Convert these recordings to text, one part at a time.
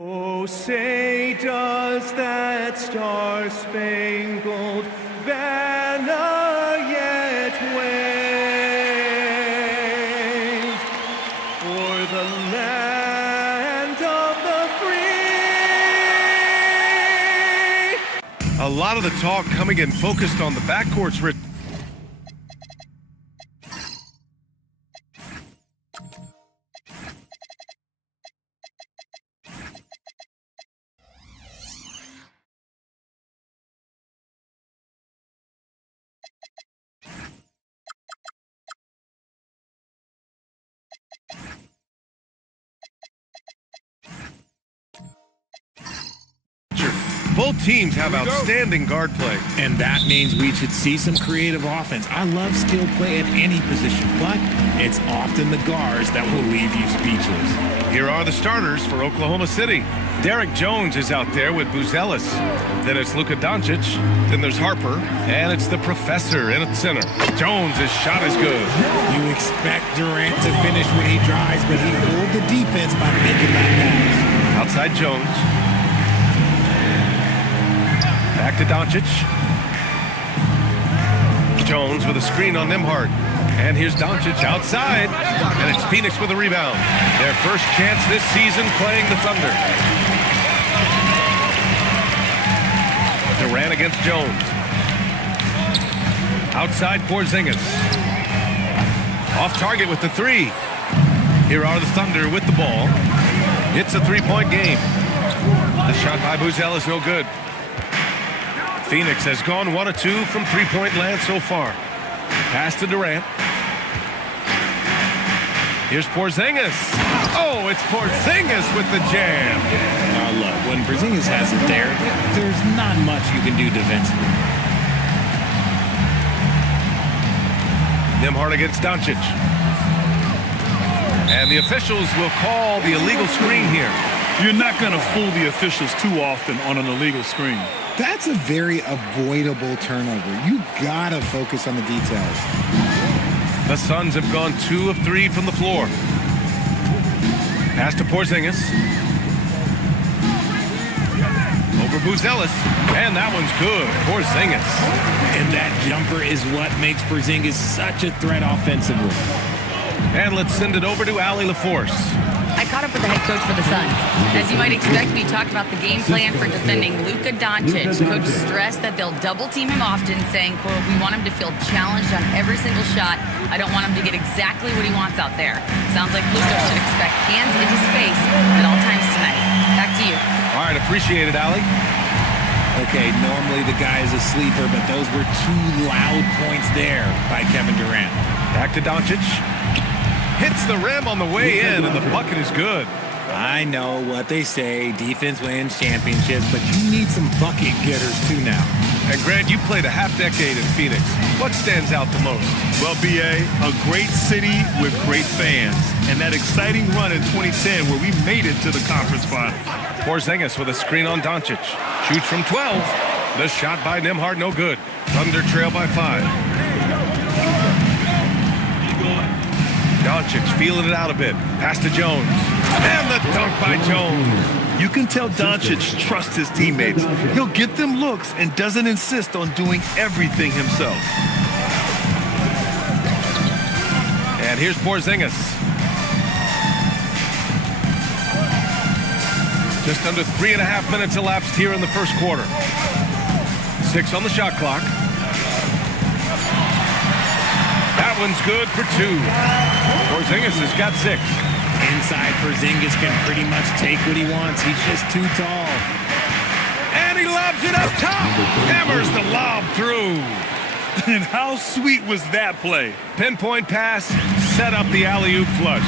Oh, say does that star-spangled banner yet wave o'er the land of the free? A lot of the talk coming in focused on the backcourt's Both teams have outstanding guard play. And that means we should see some creative offense. I love skill play at any position, but it's often the guards that will leave you speechless. Here are the starters for Oklahoma City. Derek Jones is out there with Buzelis. Then it's Luka Doncic. Then there's Harper. And it's the professor in at center. Jones' shot is good. You expect Durant to finish when he drives, but he fooled the defense by making that pass. Outside Jones. Back to Doncic. Jones with a screen on Nembhard. And here's Doncic outside. And it's Phoenix with a rebound. Their first chance this season playing the Thunder. Durant against Jones. Outside Porzingis. Off target with the three. Here are the Thunder with the ball. It's a three-point game. The shot by Buzelis is no good. Phoenix has gone 1 of 2 from three-point land so far. Pass to Durant. Here's Porzingis. Oh, it's Porzingis with the jam. Look, when Porzingis has it there, there's not much you can do defensively. Nembhard against Doncic. And the officials will call the illegal screen here. You're not going to fool the officials too often on an illegal screen. That's a very avoidable turnover. You gotta focus on the details. The Suns have gone 2 of 3 from the floor. Pass to Porzingis. Over Buzelis. And that one's good. Porzingis. And that jumper is what makes Porzingis such a threat offensively. And let's send it over to Allie LaForce. I caught up with the head coach for the Suns. As you might expect, we talked about the game plan for defending Luka Doncic. Coach stressed that they'll double-team him often, saying, quote, "We want him to feel challenged on every single shot. I don't want him to get exactly what he wants out there." Sounds like Luka should expect hands in his face at all times tonight. Back to you. All right, appreciate it, Allie. Okay, normally the guy is a sleeper, but those were 2 loud points there by Kevin Durant. Back to Doncic. Hits the rim on the way in, and the bucket is good. I know what they say, defense wins championships, but you need some bucket getters too now. And Grant, you played a half-decade in Phoenix. What stands out the most? Well, B.A., a great city with great fans. And that exciting run in 2010 where we made it to the conference final. Porzingis with a screen on Doncic. Shoots from 12. The shot by Nembhard, no good. Thunder trail by 5. Doncic feeling it out a bit. Pass to Jones. And the dunk by Jones. You can tell Doncic trusts his teammates. He'll get them looks and doesn't insist on doing everything himself. And here's Porzingis. Just under 3.5 minutes elapsed here in the first quarter. 6 on the shot clock. That one's good for 2. Porzingis has got 6. Inside, Porzingis can pretty much take what he wants. He's just too tall. And he lobs it up top. Hammers the lob through. And how sweet was that play? Pinpoint pass, set up the alley-oop flush.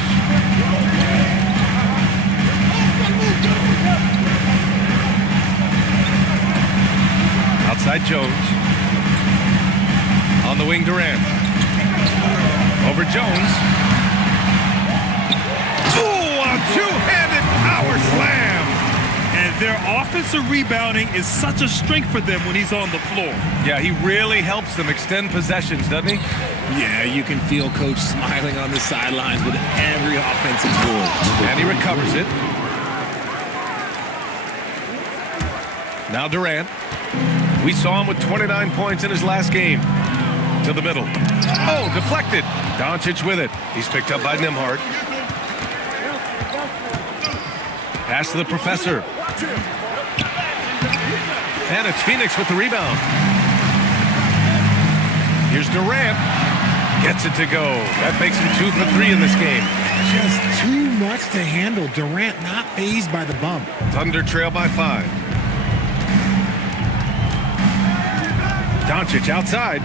Outside Jones. On the wing, Durant. Over Jones. Ooh, a two-handed power slam. And their offensive rebounding is such a strength for them when he's on the floor. Yeah, he really helps them extend possessions, doesn't he? Yeah, you can feel Coach smiling on the sidelines with every offensive goal. And he recovers it. Now Durant. We saw him with 29 points in his last game. To the middle. Oh, deflected. Doncic with it. He's picked up by Nembhard. Pass to the professor. And it's Phoenix with the rebound. Here's Durant. Gets it to go. That makes him 2 for 3 in this game. Just too much to handle. Durant not fazed by the bump. Thunder trail by 5. Doncic outside.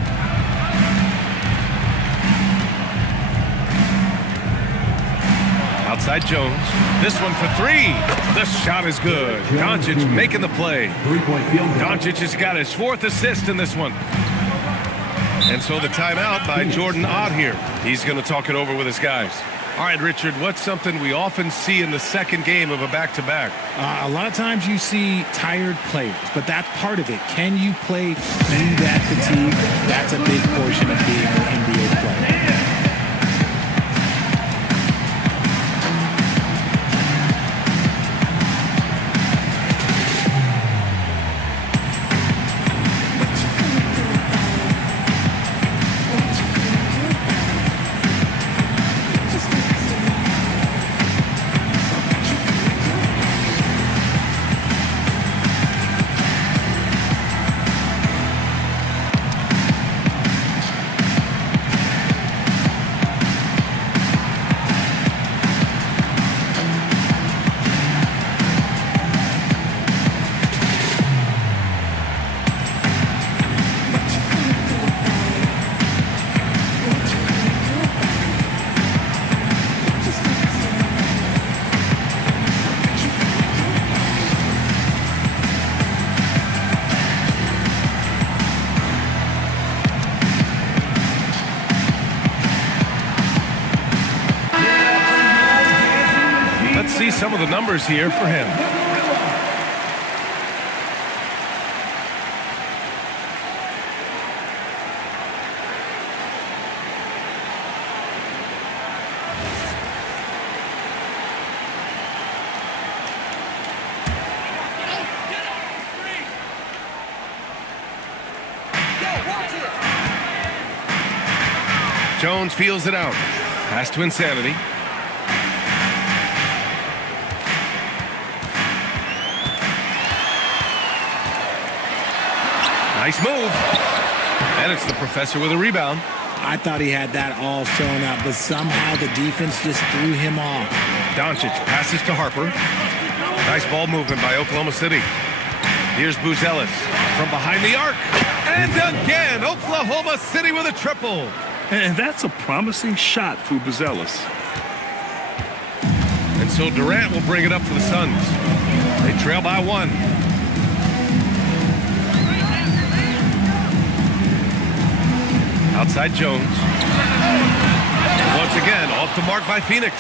Outside Jones. This one for 3. This shot is good. Doncic making the play. Doncic has got his 4th assist in this one. And so the timeout by Jordan Ott here. He's going to talk it over with his guys. All right, Richard, what's something we often see in the second game of a back-to-back? A lot of times you see tired players, but that's part of it. Can you play through that fatigue? That's a big portion of being an NBA player. See some of the numbers here for him. Jones feels it out. Pass to Insanity. Nice move. And it's the professor with a rebound. I thought he had that all shown up, but somehow the defense just threw him off. Doncic passes to Harper. Nice ball movement by Oklahoma City. Here's Buzelis from behind the arc. And again, Oklahoma City with a triple. And that's a promising shot for Buzelis. And so Durant will bring it up for the Suns. They trail by 1. Outside Jones. Once again, off the mark by Phoenix.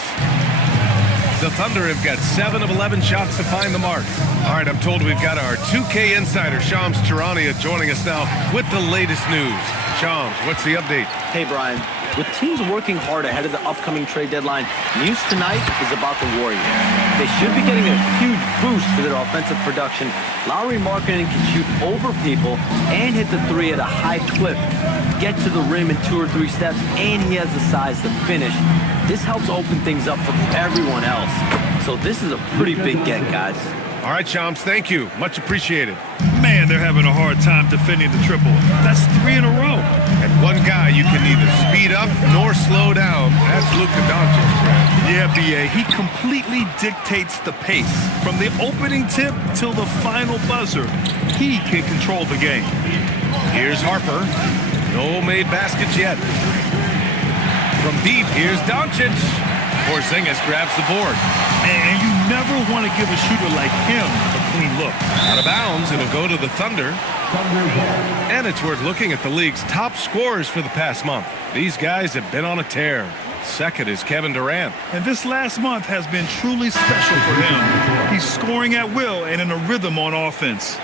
The Thunder have got 7 of 11 shots to find the mark. All right, I'm told we've got our 2K insider, Shams Charania, joining us now with the latest news. Shams, what's the update? Hey, Brian. With teams working hard ahead of the upcoming trade deadline, news tonight is about the Warriors. They should be getting a huge boost to their offensive production. Lauri Markkanen can shoot over people and hit the 3 at a high clip, get to the rim in 2 or 3 steps, and he has the size to finish. This helps open things up for everyone else. So this is a pretty big get, guys. All right, Shams, thank you. Much appreciated. Man, they're having a hard time defending the triple. That's 3 in a row. And one guy you can neither speed up nor slow down. That's Luka Doncic. Yeah, B.A., he completely dictates the pace. From the opening tip till the final buzzer, he can control the game. Here's Harper. No made baskets yet. From deep, here's Doncic. Porzingis grabs the board. And you never want to give a shooter like him a clean look. Out of bounds, it'll go to the Thunder. And it's worth looking at the league's top scorers for the past month. These guys have been on a tear. Second is Kevin Durant. And this last month has been truly special for him. He's scoring at will and in a rhythm on offense.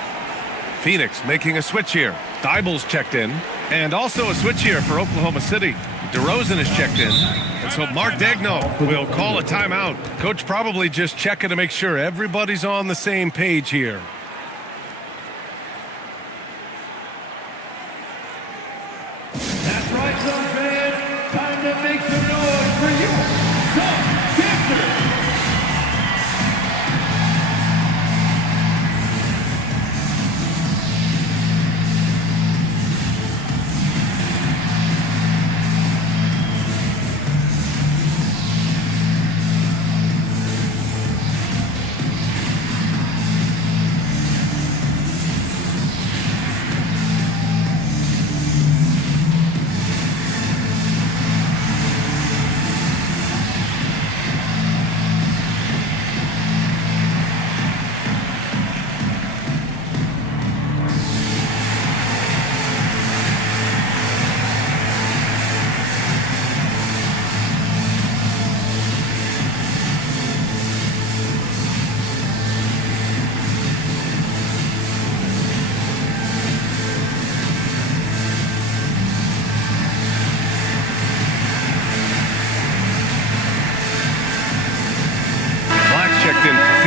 Phoenix making a switch here. Thybulle's checked in. And also a switch here for Oklahoma City. DeRozan is checked in. And so Mark Daigneault will call a timeout. Coach probably just checking to make sure everybody's on the same page here.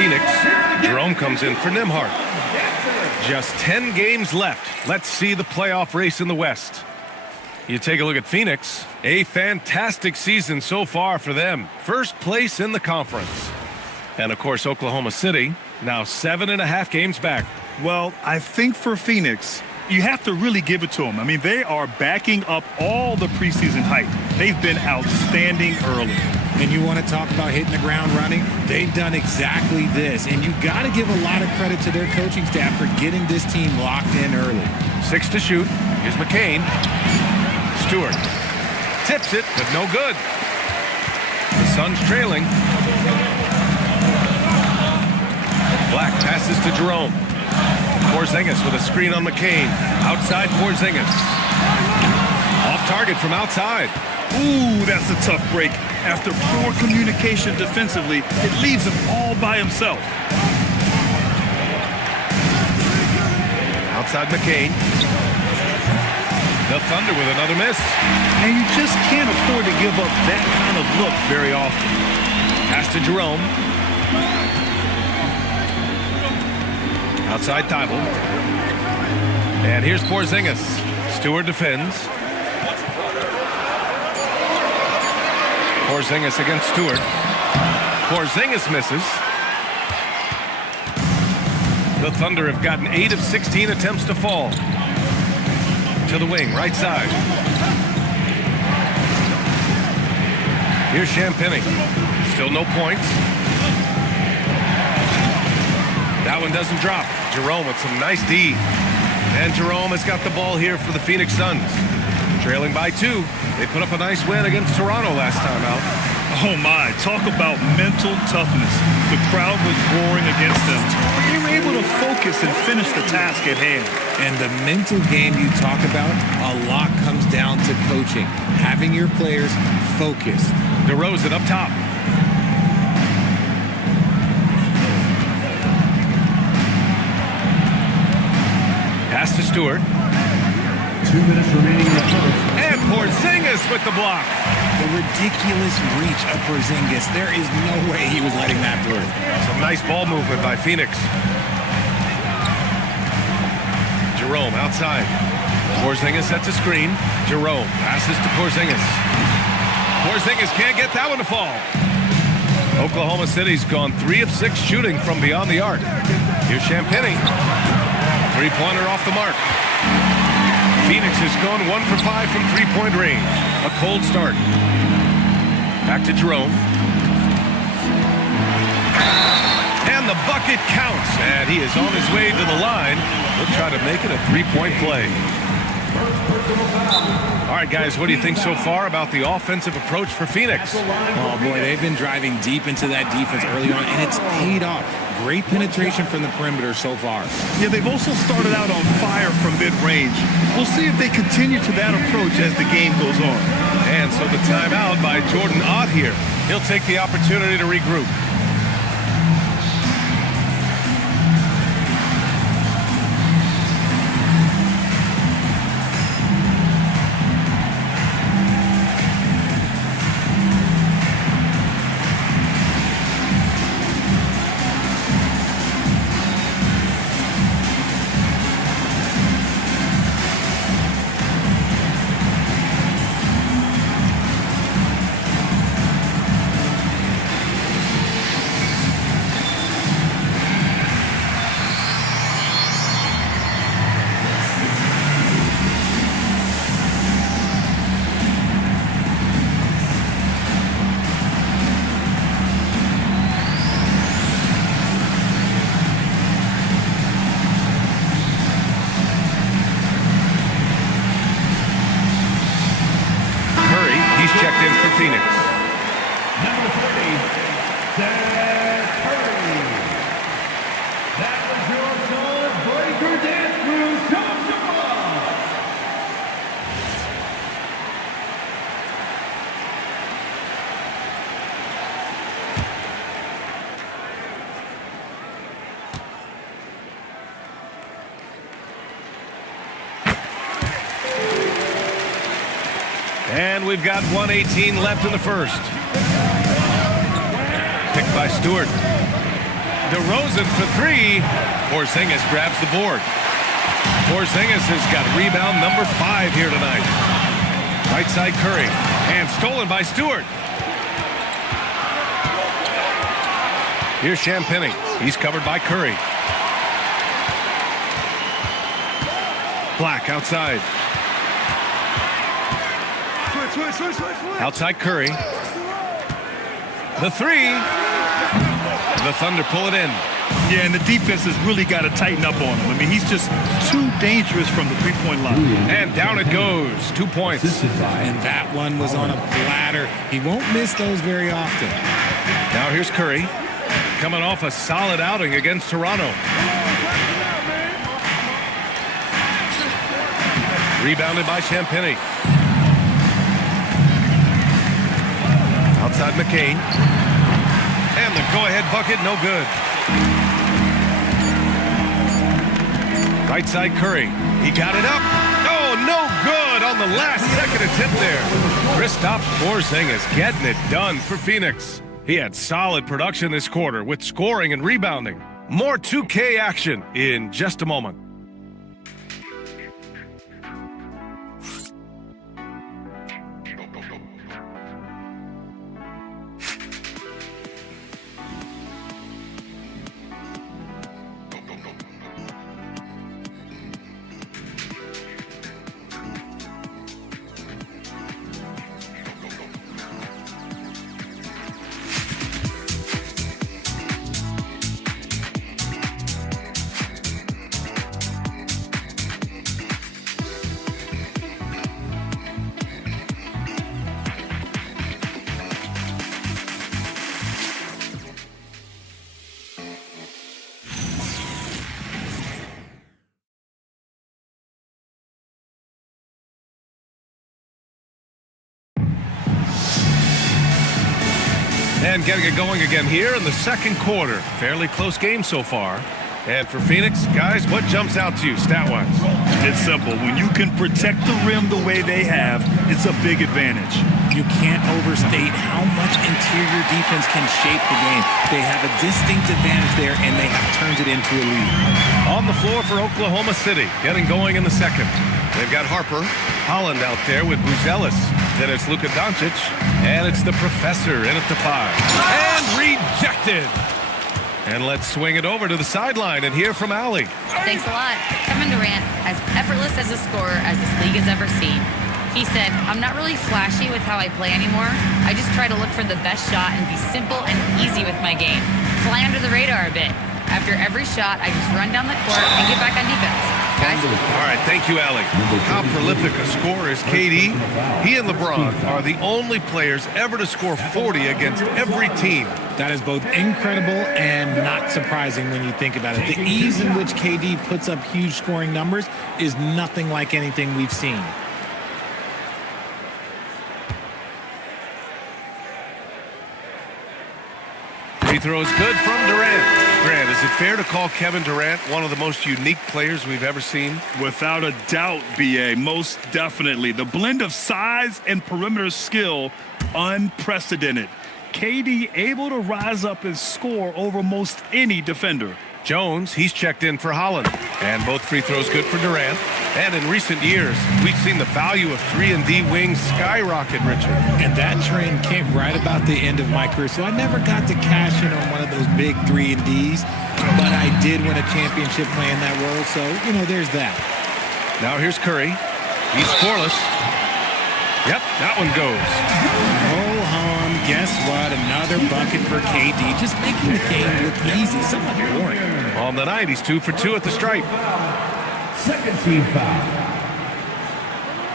Phoenix. Jerome comes in for Nimhart. Just 10 games left. Let's see the playoff race in the West. You take a look at Phoenix. A fantastic season so far for them. First place in the conference. And, of course, Oklahoma City, now 7.5 games back. Well, I think for Phoenix, you have to really give it to them. I mean, they are backing up all the preseason hype. They've been outstanding early. And you want to talk about hitting the ground running? They've done exactly this. And you got to give a lot of credit to their coaching staff for getting this team locked in early. 6 to shoot. Here's McCain. Stewart tips it, but no good. The Suns trailing. Black passes to Jerome. Porzingis with a screen on McCain. Outside Porzingis. Off target from outside. Ooh, that's a tough break. After poor communication defensively, it leaves him all by himself. Outside McCain. The Thunder with another miss. And you just can't afford to give up that kind of look very often. Pass to Jerome. Outside Thibault. And here's Porzingis. Stewart defends. Porzingis against Stewart. Porzingis misses. The Thunder have gotten 8 of 16 attempts to fall. To the wing, right side. Here's Champagny. Still no points. That one doesn't drop. Jerome with some nice D. And Jerome has got the ball here for the Phoenix Suns. Trailing by 2. They put up a nice win against Toronto last time out. Oh my, talk about mental toughness. The crowd was roaring against them. They were able to focus and finish the task at hand. And the mental game you talk about, a lot comes down to coaching. Having your players focused. DeRozan up top. Pass to Stewart. 2 minutes remaining in the first. And Porzingis with the block. The ridiculous reach of Porzingis. There is no way he was letting that through. Some nice ball movement by Phoenix. Jerome outside. Porzingis sets a screen. Jerome passes to Porzingis. Porzingis can't get that one to fall. Oklahoma City's gone 3 of 6 shooting from beyond the arc. Here's Champagny. Three-pointer off the mark. Phoenix has gone 1 for 5 from three-point range. A cold start. Back to Jerome. And the bucket counts. And he is on his way to the line. He'll try to make it a three-point play. All right, guys, what do you think so far about the offensive approach for Phoenix? Oh, boy, they've been driving deep into that defense early on, and it's paid off. Great penetration from the perimeter so far. Yeah, they've also started out on fire from mid-range. We'll see if they continue to that approach as the game goes on. And so the timeout by Jordan Ott here. He'll take the opportunity to regroup. Checked in for Phoenix. Number 30, Seth Curry. That was your Suns Breaker Dance Crew. Show some love. And we've got 1:18 left in the first. Picked by Stewart. DeRozan for three. Porzingis grabs the board. Porzingis has got rebound number 5 here tonight. Right side Curry. And stolen by Stewart. Here's Champagnie. He's covered by Curry. Black outside. Outside Curry. The three. The Thunder pull it in. Yeah, and the defense has really got to tighten up on him. I mean, he's just too dangerous from the three-point line. And down it goes. 2 points. And that one was on a platter. He won't miss those very often. Now here's Curry. Coming off a solid outing against Toronto. Rebounded by Champagnie. Outside McCain. And the go-ahead bucket, no good. Right side Curry. He got it up. Oh, no good on the last second attempt there. Kristaps Porzingis getting it done for Phoenix. He had solid production this quarter with scoring and rebounding. More 2K action in just a moment. And getting it going again here in the second quarter. Fairly close game so far. And for Phoenix, guys, what jumps out to you stat-wise? It's simple. When you can protect the rim the way they have, it's a big advantage. You can't overstate how much interior defense can shape the game. They have a distinct advantage there, and they have turned it into a lead. On the floor for Oklahoma City, getting going in the second. They've got Harper, Holland out there with Buzelis. Then it's Luka Doncic, and it's the professor in at the 5. And rejected. And let's swing it over to the sideline and hear from Allie. Thanks a lot. Kevin Durant, as effortless as a scorer as this league has ever seen. He said, I'm not really flashy with how I play anymore. I just try to look for the best shot and be simple and easy with my game. Fly under the radar a bit. After every shot, I just run down the court and get back on defense. Guys? All right, thank you, Allie. How prolific a scorer is KD? He and LeBron are the only players ever to score 40 against every team. That is both incredible and not surprising when you think about it. The ease in which KD puts up huge scoring numbers is nothing like anything we've seen. Free throw is good from Durant. Grant, is it fair to call Kevin Durant one of the most unique players we've ever seen? Without a doubt, B.A., most definitely. The blend of size and perimeter skill, unprecedented. KD able to rise up and score over most any defender. Jones, he's checked in for Holland. And both free throws good for Durant. And in recent years, we've seen the value of 3-and-D wings skyrocket, Richard. And that trend came right about the end of my career. So I never got to cash in on one of those big 3-and-Ds, but I did win a championship playing that role. So, there's that. Now here's Curry. He's scoreless. Yep, that one goes. Ho-hum, guess what? Another bucket for KD. Just making the game look easy, somewhat boring. On the night, he's 2 for 2 at the stripe. Second team foul.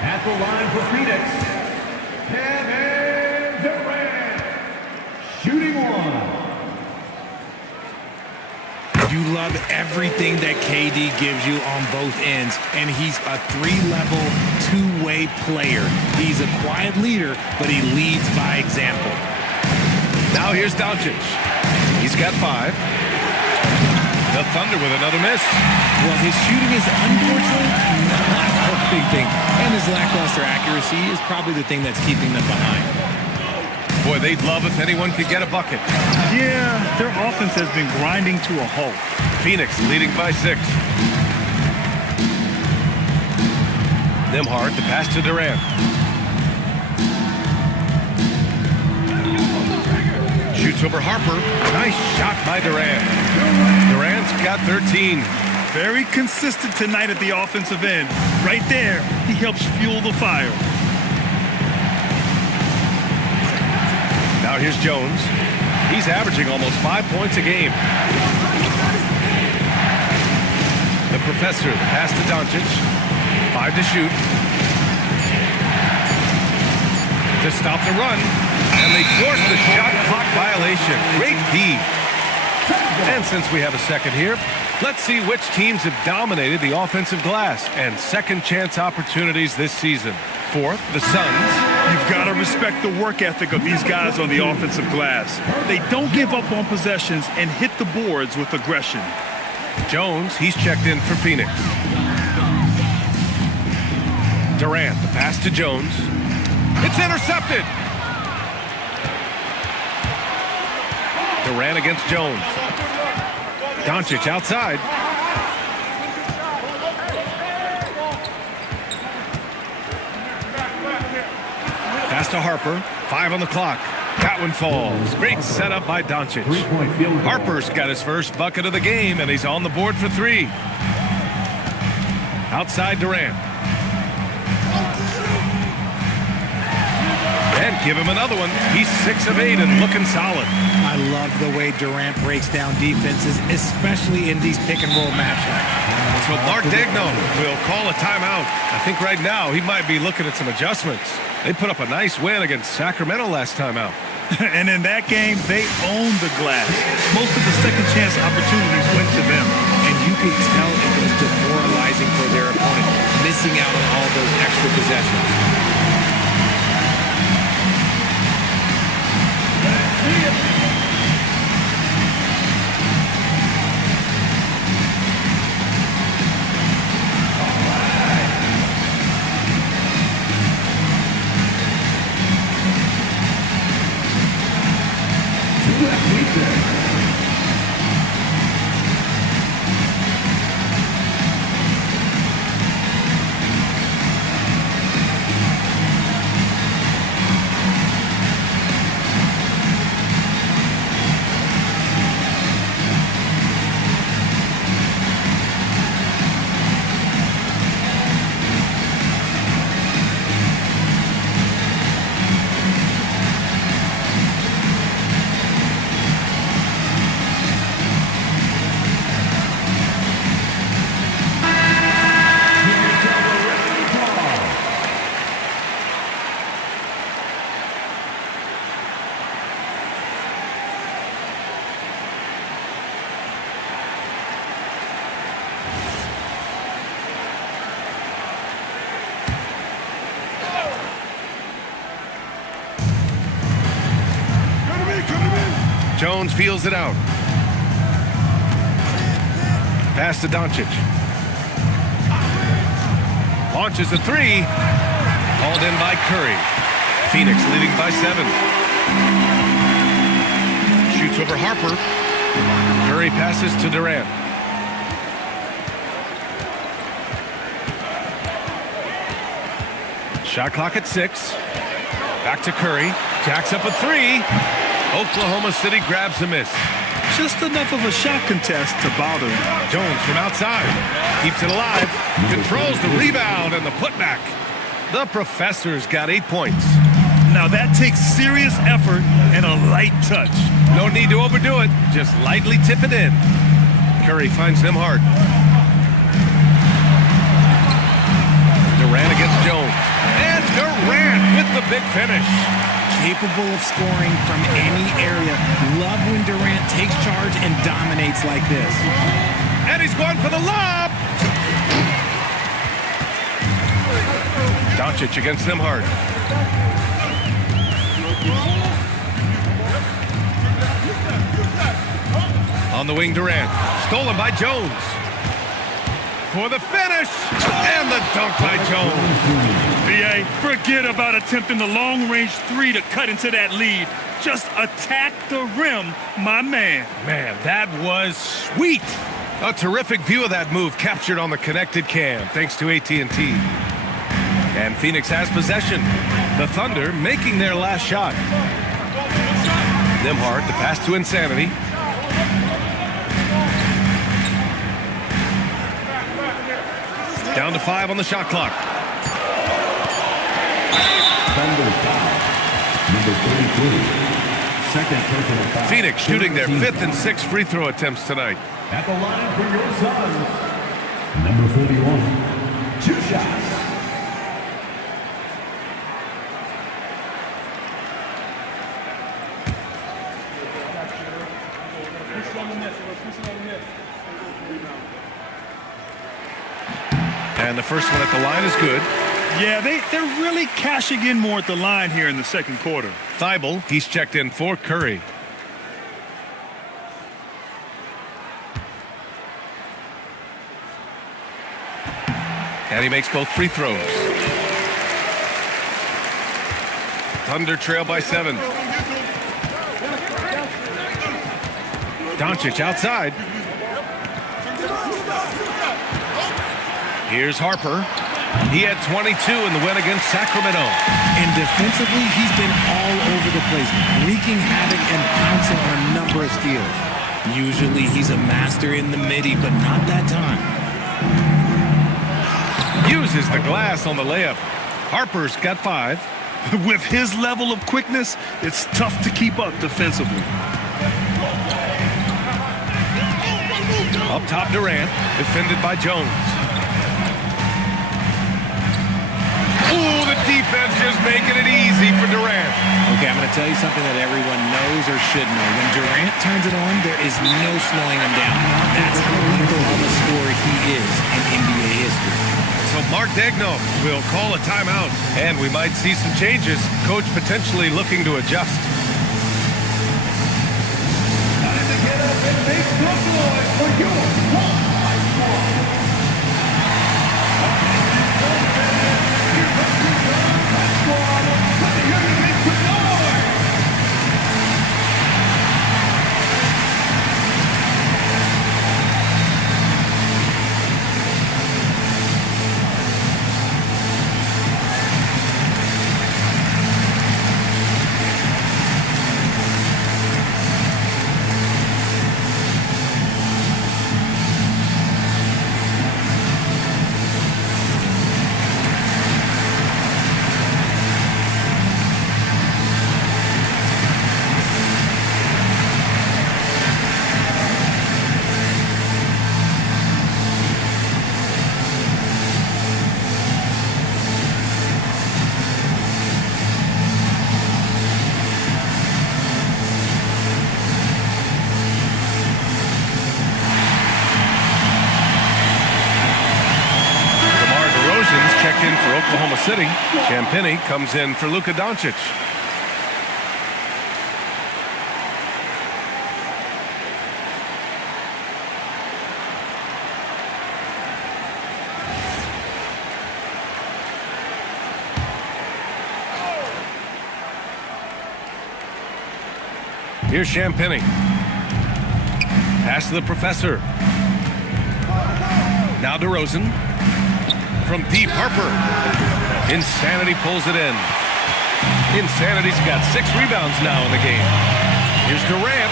At the line for Phoenix, Kevin Durant. Shooting one. You love everything that KD gives you on both ends, and he's a 3-level, 2-way player. He's a quiet leader, but he leads by example. Now here's Doncic. He's got 5. The Thunder with another miss. Well, his shooting is unfortunately not a big thing, and his lackluster accuracy is probably the thing that's keeping them behind. Boy, they'd love if anyone could get a bucket. Yeah, their offense has been grinding to a halt. Phoenix leading by 6. Nembhard, the pass to Durant. Shoots over Harper. Nice shot by Durant. Durant's got 13. Very consistent tonight at the offensive end. Right there, he helps fuel the fire. Now here's Jones. He's averaging almost 5 points a game. The professor, the pass to Doncic. 5 to shoot. To stop the run. And they force the shot clock violation. Great D. And since we have a second here, let's see which teams have dominated the offensive glass and second chance opportunities this season. Fourth, the Suns. You've got to respect the work ethic of these guys on the offensive glass. They don't give up on possessions and hit the boards with aggression. Jones, he's checked in for Phoenix. Durant, the pass to Jones. It's intercepted. Durant against Jones. Doncic outside. Pass to Harper. 5 on the clock. That one falls. Great setup by Doncic. Harper's got his first bucket of the game, and he's on the board for 3. Outside Durant. And give him another one. He's 6 of 8 and looking solid. I love the way Durant breaks down defenses, especially in these pick-and-roll matchups. That's what Mark Dagnon will call a timeout. I think right now he might be looking at some adjustments. They put up a nice win against Sacramento last time out. And in that game, they owned the glass. Most of the second chance opportunities went to them. And you can tell it was demoralizing for their opponent, missing out on all those extra possessions. Jones feels it out. Pass to Doncic. Launches a 3. Hauled in by Curry. Phoenix leading by 7. Shoots over Harper. Curry passes to Durant. Shot clock at 6. Back to Curry. Jacks up a 3. Oklahoma City grabs a miss. Just enough of a shot contest to bother him. Jones from outside. Keeps it alive. Controls the rebound and the putback. The professor's got 8 points. Now that takes serious effort and a light touch. No need to overdo it. Just lightly tip it in. Curry finds Nembhard. Durant against Jones. And Durant with the big finish. Capable of scoring from any area. Love when Durant takes charge and dominates like this. And he's going for the lob. Doncic against Nembhard. On the wing, Durant. Stolen by Jones. For the finish. And the dunk by Jones. VA, forget about attempting the long-range three to cut into that lead. Just attack the rim, my man. Man, that was sweet. A terrific view of that move captured on the connected cam, thanks to AT&T. And Phoenix has possession. The Thunder making their last shot. Nimhard, the pass to Insanity. Down to 5 on the shot clock. Thunder foul. Number 33. Second personal foul. Phoenix shooting their 5th and 6th free throw attempts tonight. At the line for your Suns. Number 41. 2 shots. And the first one at the line is good. Yeah, they're really cashing in more at the line here in the second quarter. Thibault, he's checked in for Curry. And he makes both free throws. Thunder trail by 7. Doncic outside. Here's Harper. He had 22 in the win against Sacramento. And defensively, he's been all over the place, wreaking havoc and pouncing on a number of steals. Usually, he's a master in the midi, but not that time. Uses the glass on the layup. Harper's got 5. With his level of quickness, it's tough to keep up defensively. Up top, Durant, defended by Jones. Ooh, the defense just making it easy for Durant. Okay, I'm going to tell you something that everyone knows or should know. When Durant turns it on, there is no slowing him down. That's how lethal of a scorer he is in NBA history. So Mark Daigneault will call a timeout, and we might see some changes. Coach potentially looking to adjust. Time to get up and make some noise for your checked in for Oklahoma City. Champagnie comes in for Luka Doncic. Here's Champagnie. Pass to the professor. Now DeRozan. From deep, Harper. Insanity pulls it in. Insanity's got 6 rebounds now in the game. Here's Durant.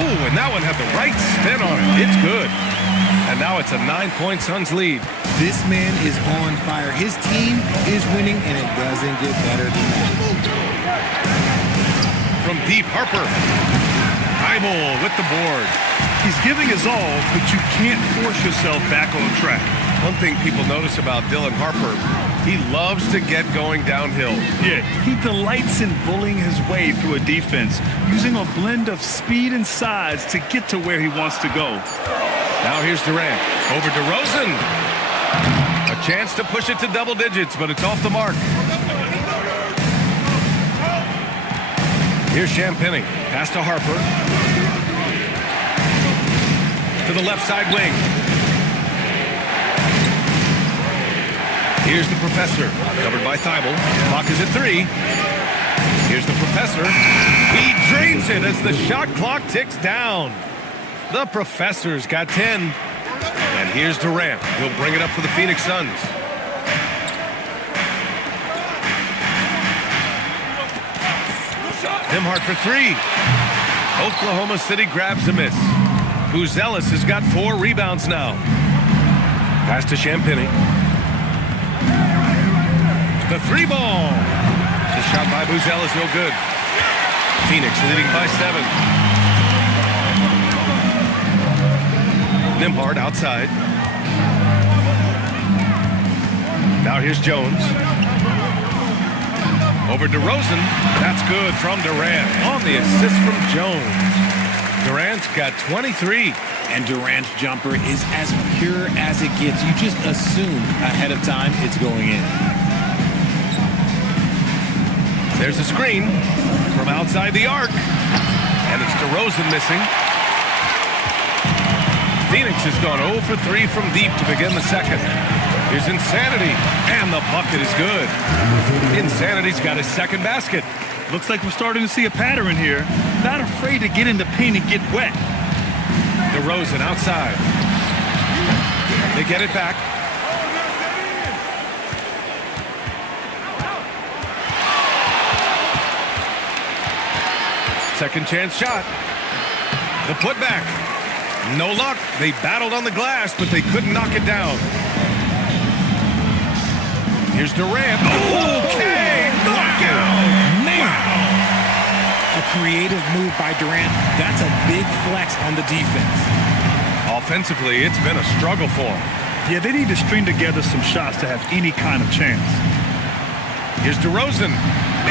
Oh, and that one had the right spin on it. It's good. And now it's a 9-point Suns lead. This man is on fire. His team is winning, and it doesn't get better than that. From deep, Harper. Thibault with the board. He's giving his all, but you can't force yourself back on track. One thing people notice about Dylan Harper, he loves to get going downhill. Yeah, he delights in bullying his way through a defense, using a blend of speed and size to get to where he wants to go. Now here's Durant. Over DeRozan. A chance to push it to double digits, but it's off the mark. Here's Champagnie. Pass to Harper. To the left side wing. Here's the professor, covered by Thibault. Clock is at 3. Here's the professor. He drains it as the shot clock ticks down. The professor's got 10. And here's Durant. He'll bring it up for the Phoenix Suns. Nimhart for 3. Oklahoma City grabs a miss. Buzelis has got 4 rebounds now. Pass to Champagny. The 3 ball. The shot by Buzelis no good. Phoenix leading by 7. Nimhart outside. Now here's Jones. Over DeRozan. That's good from Durant on the assist from Jones. Durant's got 23. And Durant's jumper is as pure as it gets. You just assume ahead of time it's going in. There's a screen from outside the arc. And it's DeRozan missing. Phoenix has gone 0 for 3 from deep to begin the second. Here's Insanity, and the bucket is good. Insanity's got his second basket. Looks like we're starting to see a pattern here. Not afraid to get in the paint and get wet. DeRozan outside. They get it back. Second chance shot. The putback. No luck. They battled on the glass, but they couldn't knock it down. Here's Durant. Okay. Knockout. Wow. A creative move by Durant. That's a big flex on the defense. Offensively, it's been a struggle for him. Yeah, they need to string together some shots to have any kind of chance. Here's DeRozan.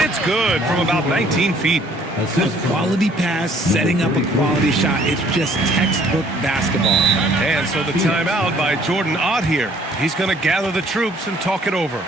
It's good from about 19 feet. A quality pass, setting up a quality shot. It's just textbook basketball. And so the timeout by Jordan Ott here. He's going to gather the troops and talk it over.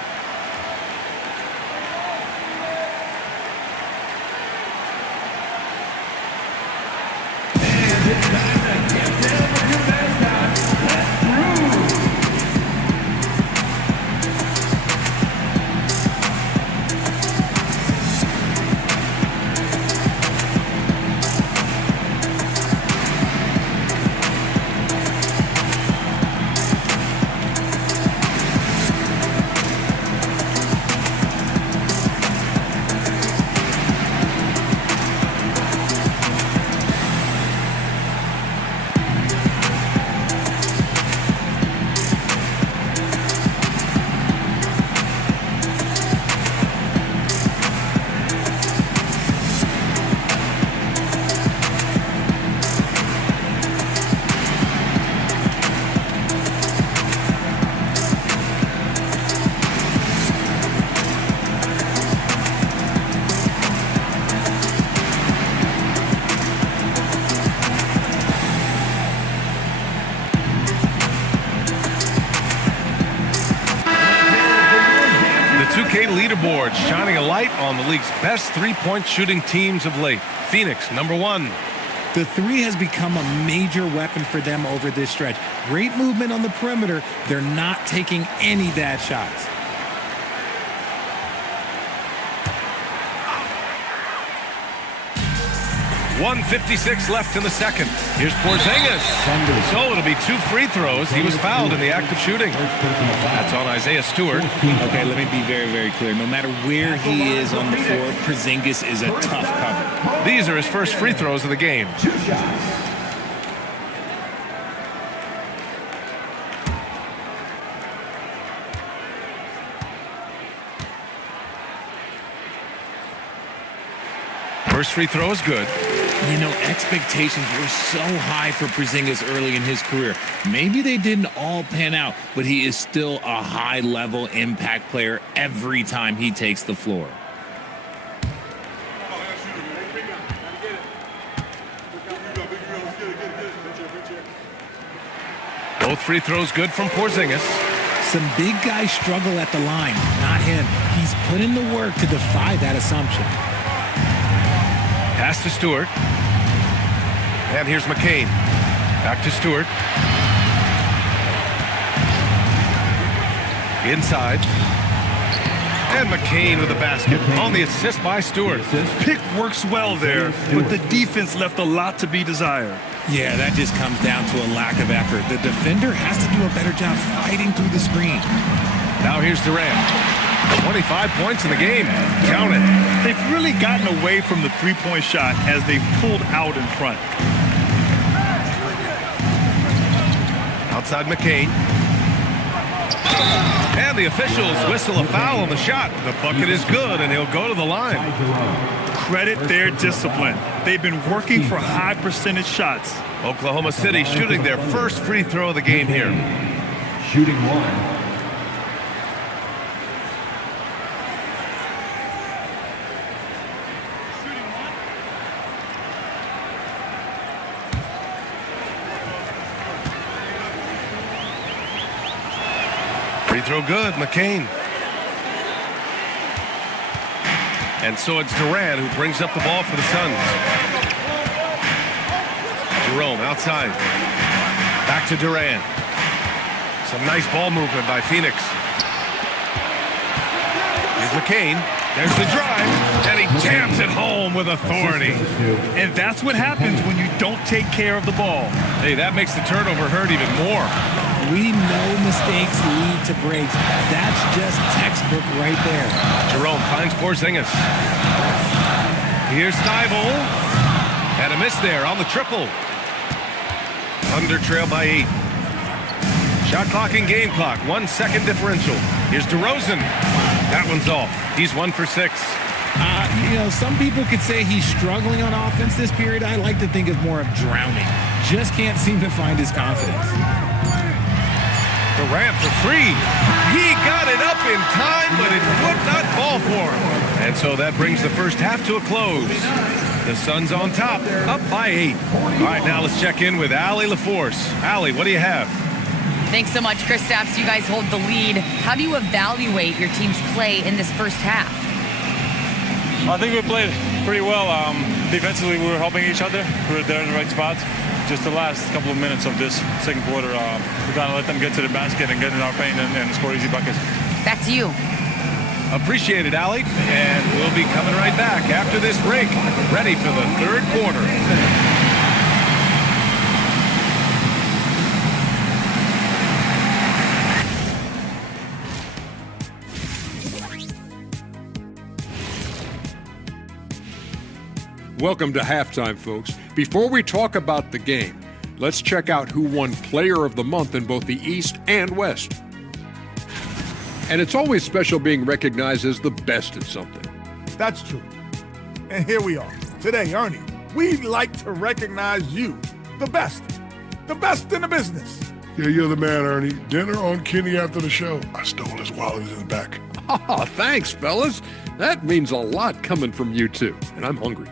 Leaderboard shining a light on the league's best three-point shooting teams of late. Phoenix, number 1. The 3 has become a major weapon for them over this stretch. Great movement on the perimeter. They're not taking any bad shots. .156 left in the second. Here's Porzingis. So it'll be 2 free throws. He was fouled in the act of shooting. That's on Isaiah Stewart. Okay, let me be very, very clear. No matter where he is on the floor, Porzingis is a tough cover. These are his first free throws of the game. 2 shots. First free throw is good. You know, expectations were so high for Porzingis early in his career. Maybe they didn't all pan out, but he is still a high-level impact player every time he takes the floor. Both free throws good from Porzingis. Some big guys struggle at the line, not him. He's put in the work to defy that assumption. Pass to Stewart. And here's McCain. Back to Stewart. Inside. And McCain with the basket on the assist by Stewart. Pick works well there, but the defense left a lot to be desired. Yeah, that just comes down to a lack of effort. The defender has to do a better job fighting through the screen. Now here's Durant. 25 points in the game. Count it. They've really gotten away from the three-point shot as they've pulled out in front. Outside McCain. And the officials whistle a foul on the shot. The bucket is good, and he'll go to the line. Credit their discipline. They've been working for high percentage shots. Oklahoma City shooting their first free throw of the game here. Shooting one. Free throw good, McCain. And so it's Durant who brings up the ball for the Suns. Jerome outside. Back to Durant. Some nice ball movement by Phoenix. Here's McCain. There's the drive. And he jams it home with authority. And that's what happens when you don't take care of the ball. Hey, that makes the turnover hurt even more. We know mistakes lead to breaks. That's just textbook right there. Jerome finds Porzingis. Here's Stiebel. And a miss there on the triple. Under trail by 8. Shot clock and game clock. 1 second differential. Here's DeRozan. That one's off. He's 1 for 6. Some people could say he's struggling on offense this period. I like to think of more of drowning. Just can't seem to find his confidence. Durant for 3. He got it up in time, but it would not fall for him. And so that brings the first half to a close. The Suns on top, up by 8. All right, now let's check in with Allie LaForce. Allie, what do you have? Thanks so much, Chris Stapps. You guys hold the lead. How do you evaluate your team's play in this first half? I think we played pretty well. Defensively, we were helping each other. We were there in the right spots. Just the last couple of minutes of this second quarter, we kind of let them get to the basket and get in our paint and score easy buckets. Back to you. Appreciate it, Allie. And we'll be coming right back after this break, ready for the third quarter. Welcome to halftime, folks. Before we talk about the game, let's check out who won Player of the Month in both the East and West. And it's always special being recognized as the best at something. That's true. And here we are. Today, Ernie, we'd like to recognize you, the best in the business. Yeah, you're the man, Ernie. Dinner on Kenny after the show. I stole his wallet in the back. Oh, thanks, fellas. That means a lot coming from you two, and I'm hungry.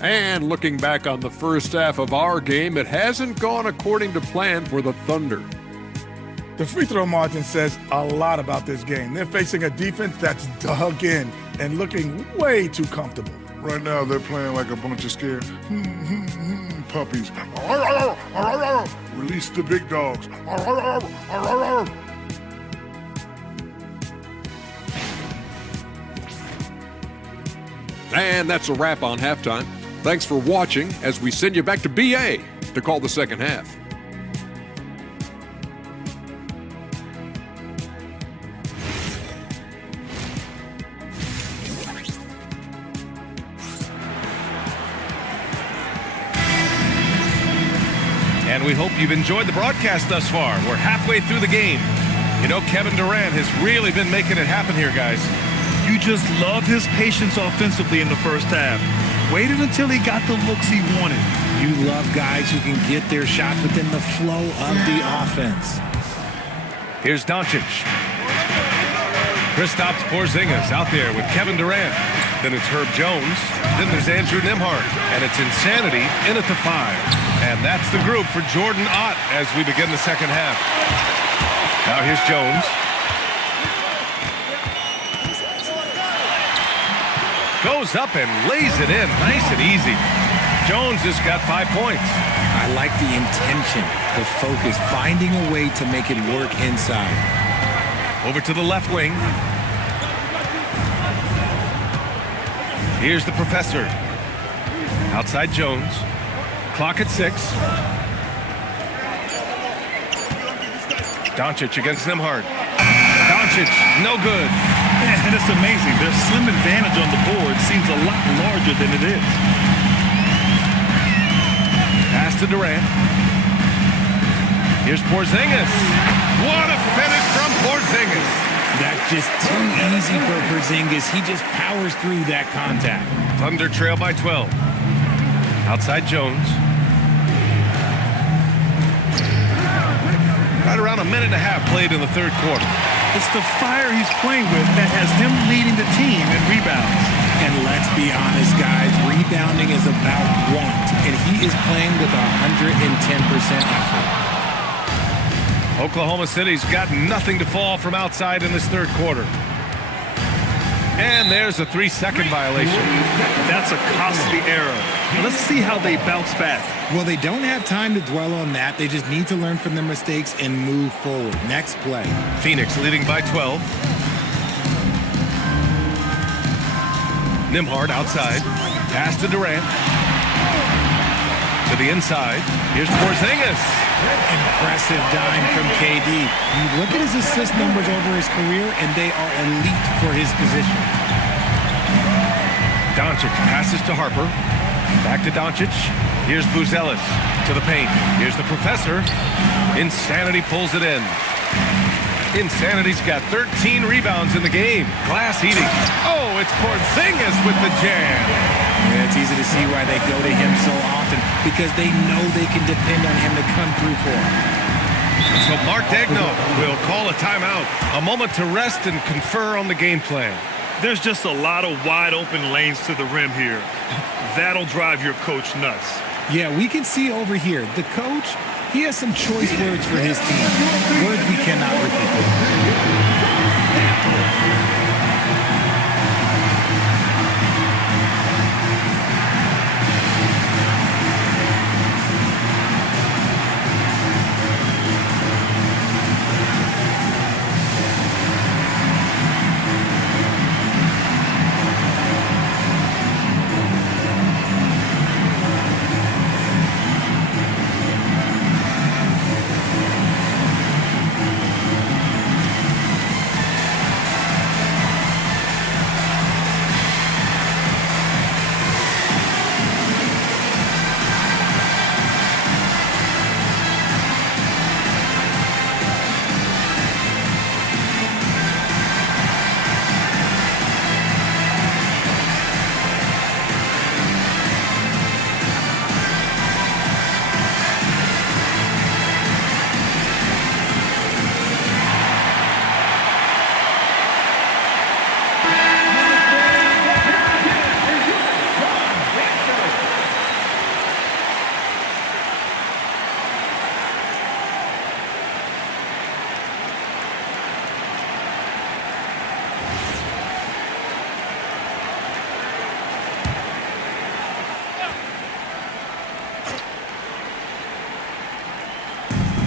And looking back on the first half of our game, it hasn't gone according to plan for the Thunder. The free throw margin says a lot about this game. They're facing a defense that's dug in and looking way too comfortable. Right now, they're playing like a bunch of scared puppies. Release the big dogs. And that's a wrap on halftime. Thanks for watching as we send you back to BA to call the second half. And we hope you've enjoyed the broadcast thus far. We're halfway through the game. You know, Kevin Durant has really been making it happen here, guys. You just love his patience offensively in the first half. Waited until he got the looks he wanted. You love guys who can get their shots within the flow of the offense. Here's Doncic. Kristaps Porzingis out there with Kevin Durant. Then it's Herb Jones. Then there's Andrew Nembhard. And it's Insanity in at the 5. And that's the group for Jordan Ott as we begin the second half. Now here's Jones. Goes up and lays it in nice and easy. Jones has got 5 points. I like the intention, the focus, finding a way to make it work inside. Over to the left wing. Here's the professor. Outside Jones. Clock at 6. Doncic against Nembhard. Doncic, no good. And it's amazing. Their slim advantage on the board seems a lot larger than it is. Pass to Durant. Here's Porzingis. What a finish from Porzingis. That's just too easy for Porzingis. He just powers through that contact. Thunder trail by 12. Outside Jones. Right around a minute and a half played in the third quarter. It's the fire he's playing with that has him leading the team in rebounds. And let's be honest, guys, rebounding is about want, and he is playing with 110% effort. Oklahoma City's got nothing to fall from outside in this third quarter. And there's a 3-second violation. That's a costly error. Let's see how they bounce back. Well, they don't have time to dwell on that. They just need to learn from their mistakes and move forward. Next play. Phoenix leading by 12. Nembhard outside. Pass to Durant. To the inside. Here's Porzingis. Impressive dime from KD. You look at his assist numbers over his career, and they are elite for his position. Doncic passes to Harper. Back to Doncic. Here's Buzelis to the paint. Here's the professor. Insanity pulls it in. Insanity's got 13 rebounds in the game. Glass heating. Oh, it's Porzingis with the jam. Yeah, it's easy to see why they go to him so often, because they know they can depend on him to come through for them. So Mark Daigneault will call a timeout. A moment to rest and confer on the game plan. There's just a lot of wide open lanes to the rim here. That'll drive your coach nuts. Yeah, we can see over here, the coach, he has some choice words for his team. Words we cannot repeat.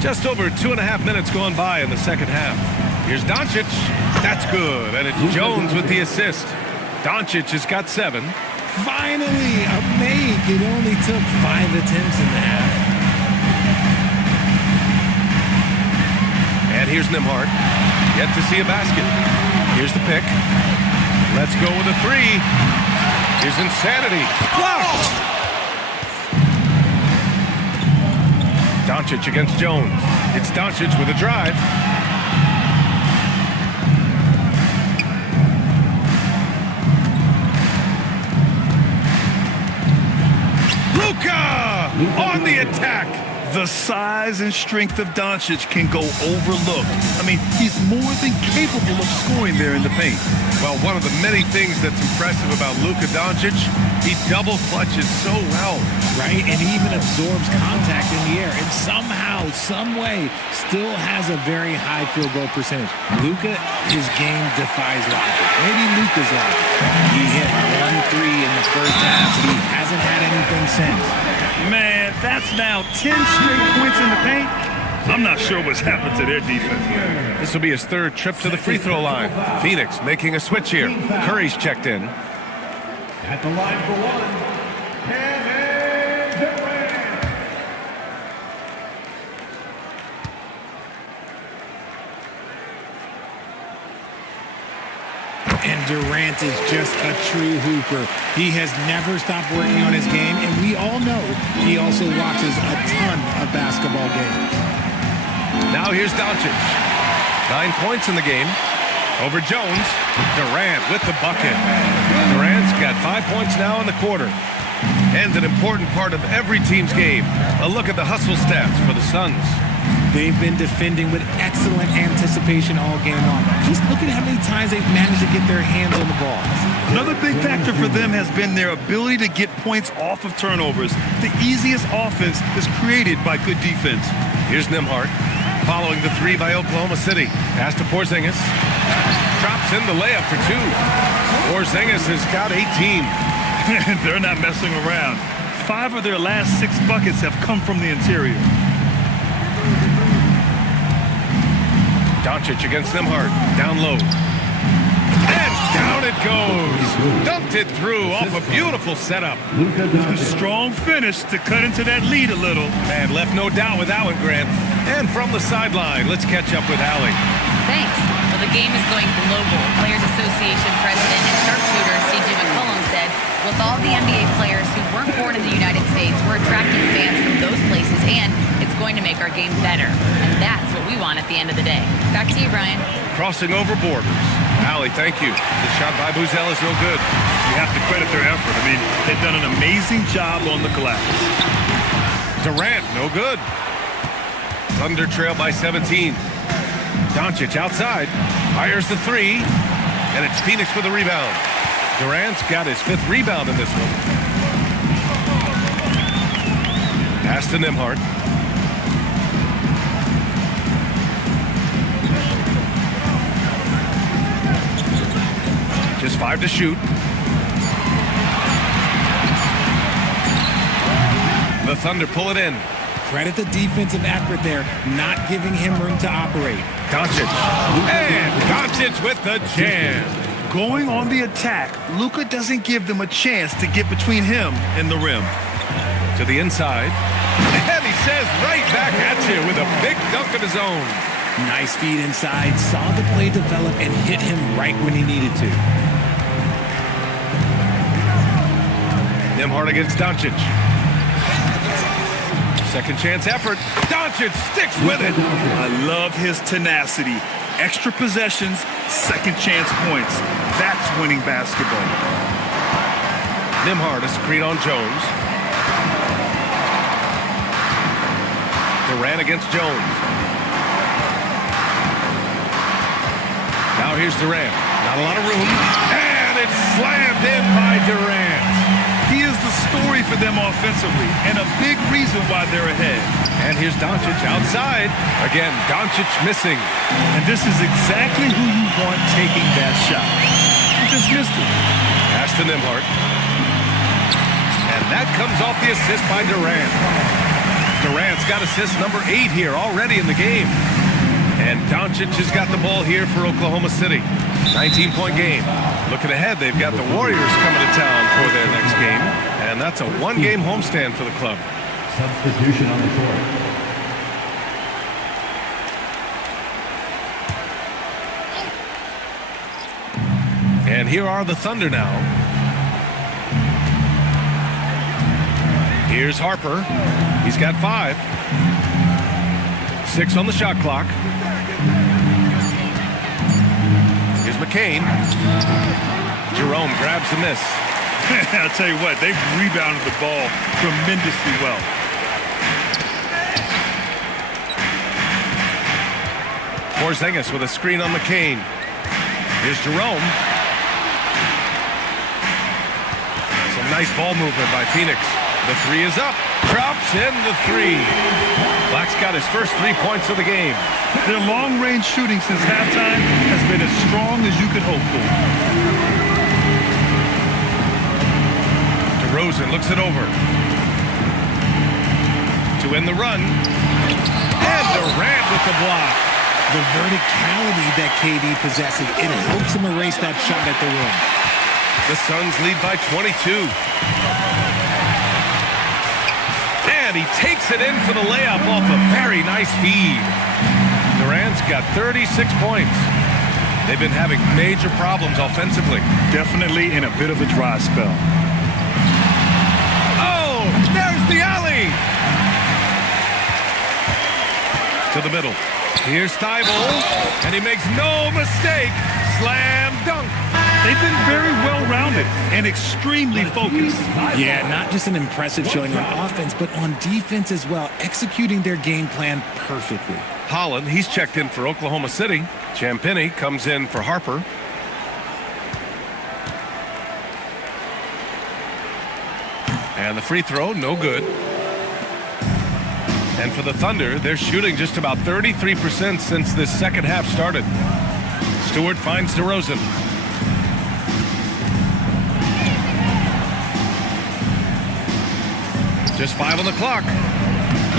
Just over 2.5 minutes gone by in the second half. Here's Doncic. That's good. And it's Jones with the assist. Doncic has got 7. Finally, a make. It only took 5 attempts in the half. And here's Nembhard. Yet to see a basket. Here's the pick. Let's go with a 3. Here's Insanity. Blocked! Doncic against Jones. It's Doncic with a drive. Luka on the attack. The size and strength of Doncic can go overlooked. I mean, he's more than capable of scoring there in the paint. Well, one of the many things that's impressive about Luka Doncic, he double clutches so well. Right, and he even absorbs contact in the air, and somehow, some way, still has a very high field goal percentage. Luka, his game defies logic. Maybe Luka's logic. He hit 1 3 in the first half, but he hasn't had anything since. Man, that's now 10 straight points in the paint. I'm not sure what's happened to their defense. This will be his third trip to the free throw line. Phoenix making a switch here. Curry's checked in. At the line for one, Kevin Durant. And Durant is just a true hooper. He has never stopped working on his game, and we all know he also watches a ton of basketball games. Now here's Doncic. 9 points in the game. Over Jones. Durant with the bucket. Durant's got 5 points now in the quarter. And an important part of every team's game. A look at the hustle stats for the Suns. They've been defending with excellent anticipation all game long. Just look at how many times they've managed to get their hands on the ball. Another big factor for them has been their ability to get points off of turnovers. The easiest offense is created by good defense. Here's Nembhard. Following the 3 by Oklahoma City. Pass to Porzingis. Drops in the layup for 2. Porzingis has got 18. They're not messing around. 5 of their last 6 buckets have come from the interior. Doncic against Nembhard. Down low. And down it goes. Dunked it through off a beautiful setup. A strong finish to cut into that lead a little. And left no doubt with that one, Grant. And from the sideline, let's catch up with Allie. Thanks. Well, the game is going global. Players Association President and sharpshooter C.J. McCollum said, with all the NBA players who weren't born in the United States, we're attracting fans from those places, and it's going to make our game better. And that's what we want at the end of the day. Back to you, Brian. Crossing over borders. Allie, thank you. The shot by Buzel is no good. You have to credit their effort. I mean, they've done an amazing job on the glass. Durant, no good. Thunder trail by 17. Doncic outside. Fires the 3. And it's Phoenix with a rebound. Durant's got his 5th rebound in this one. Pass to Nembhard. Just 5 to shoot. The Thunder pull it in. Credit the defensive effort there, not giving him room to operate. Doncic. And Doncic with the jam. Going on the attack, Luka doesn't give them a chance to get between him and the rim. To the inside. And he says right back at you with a big dunk of his own. Nice feed inside, saw the play develop and hit him right when he needed to. Nembhard against Doncic. Second chance effort. Doncic sticks with it. I love his tenacity. Extra possessions, second chance points. That's winning basketball. Nembhard a screen on Jones. Durant against Jones. Now here's Durant. Not a lot of room. And it's slammed in by Durant. He is the story for them offensively and a big reason why they're ahead. And here's Doncic outside. Again, Doncic missing. And this is exactly who you want taking that shot. He just missed it. Pass to Nembhard. And that comes off the assist by Durant. Durant's got assist number 8 here already in the game. And Doncic has got the ball here for Oklahoma City. 19-point game. Looking ahead, they've got the Warriors coming to town for their next game. And that's a 1-game homestand for the club. Substitution on the court. And here are the Thunder now. Here's Harper. He's got 5. 6 on the shot clock. Here's McCain. Jerome grabs the miss. I'll tell you what, they've rebounded the ball tremendously well. Porzingis with a screen on McCain. Here's Jerome. Some nice ball movement by Phoenix. The three is up. Drops in the three. Black's got his first 3 points of the game. Their long-range shooting since halftime has been as strong as you could hope for. DeRozan looks it over. To end the run. And Durant with the block. The verticality that KD possesses, it helps him erase that shot at the rim. The Suns lead by 22. And he takes it in for the layup off a very nice feed. Durant's got 36 points. They've been having major problems offensively. Definitely in a bit of a dry spell. Oh, there's the alley. To the middle. Here's Thibault, and he makes no mistake. Slam dunk. They've been very well-rounded and extremely focused. Yeah, not just an impressive showing on offense, but on defense as well, executing their game plan perfectly. Holland, he's checked in for Oklahoma City. Champagnie comes in for Harper. And the free throw, no good. And for the Thunder, they're shooting just about 33% since this second half started. Stewart finds DeRozan. Just 5 on the clock.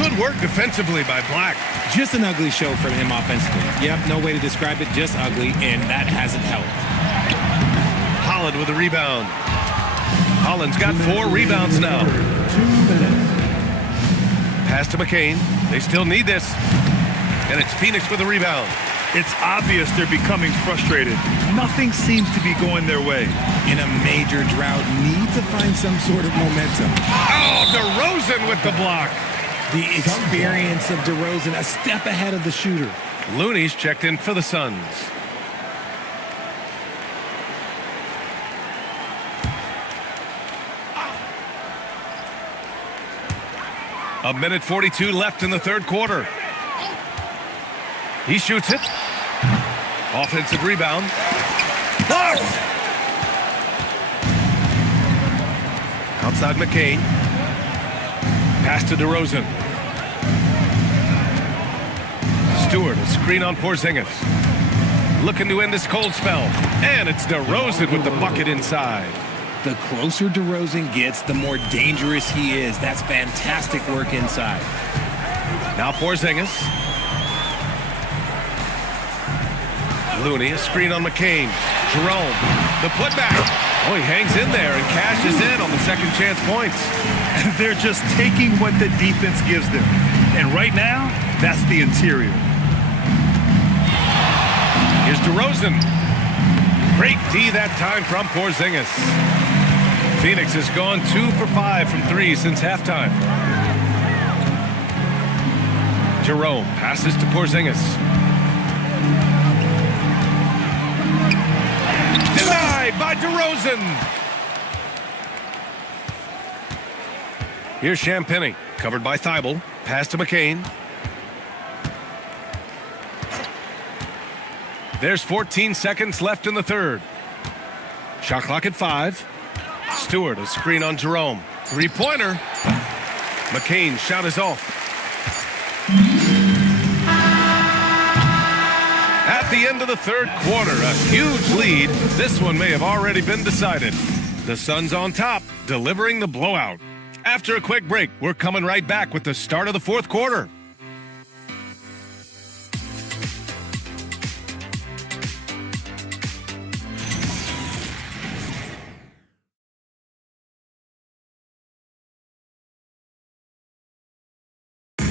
Good work defensively by Black. Just an ugly show from him offensively. Yep, no way to describe it, just ugly, and that hasn't helped. Holland with a rebound. Holland's got 4 rebounds now. 2 minutes. Pass to McCain. They still need this. And it's Phoenix with a rebound. It's obvious they're becoming frustrated. Nothing seems to be going their way. In a major drought, need to find some sort of momentum. Oh, DeRozan with the block. The experience of DeRozan, a step ahead of the shooter. Looney's checked in for the Suns. A minute 42 left in the third quarter. He shoots it. Offensive rebound. Blocked! Outside McCain. Pass to DeRozan. Stewart, a screen on Porzingis. Looking to end this cold spell. And it's DeRozan with the bucket inside. The closer DeRozan gets, the more dangerous he is. That's fantastic work inside. Now Porzingis. Looney, a screen on McCain. Jerome, the putback. Oh, he hangs in there and cashes in on the second chance points. And they're just taking what the defense gives them. And right now, that's the interior. Here's DeRozan. Great D that time from Porzingis. Phoenix has gone 2 for 5 from 3 since halftime. Jerome passes to Porzingis. Denied by DeRozan. Here's Champagnie, covered by Thibault. Pass to McCain. There's 14 seconds left in the third. Shot clock at 5. Stewart, a screen on Jerome. Three-pointer. McCain's shot is off. At the end of the third quarter, a huge lead. This one may have already been decided. The Suns on top, delivering the blowout. After a quick break, we're coming right back with the start of the fourth quarter.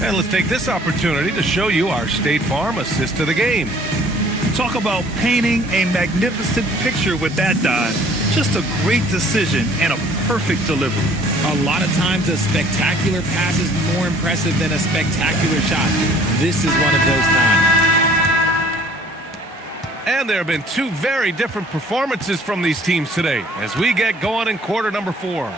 And let's take this opportunity to show you our State Farm assist to the game. Talk about painting a magnificent picture with that dive. Just a great decision and a perfect delivery. A lot of times a spectacular pass is more impressive than a spectacular shot. This is one of those times. And there have been 2 very different performances from these teams today as we get going in quarter number 4.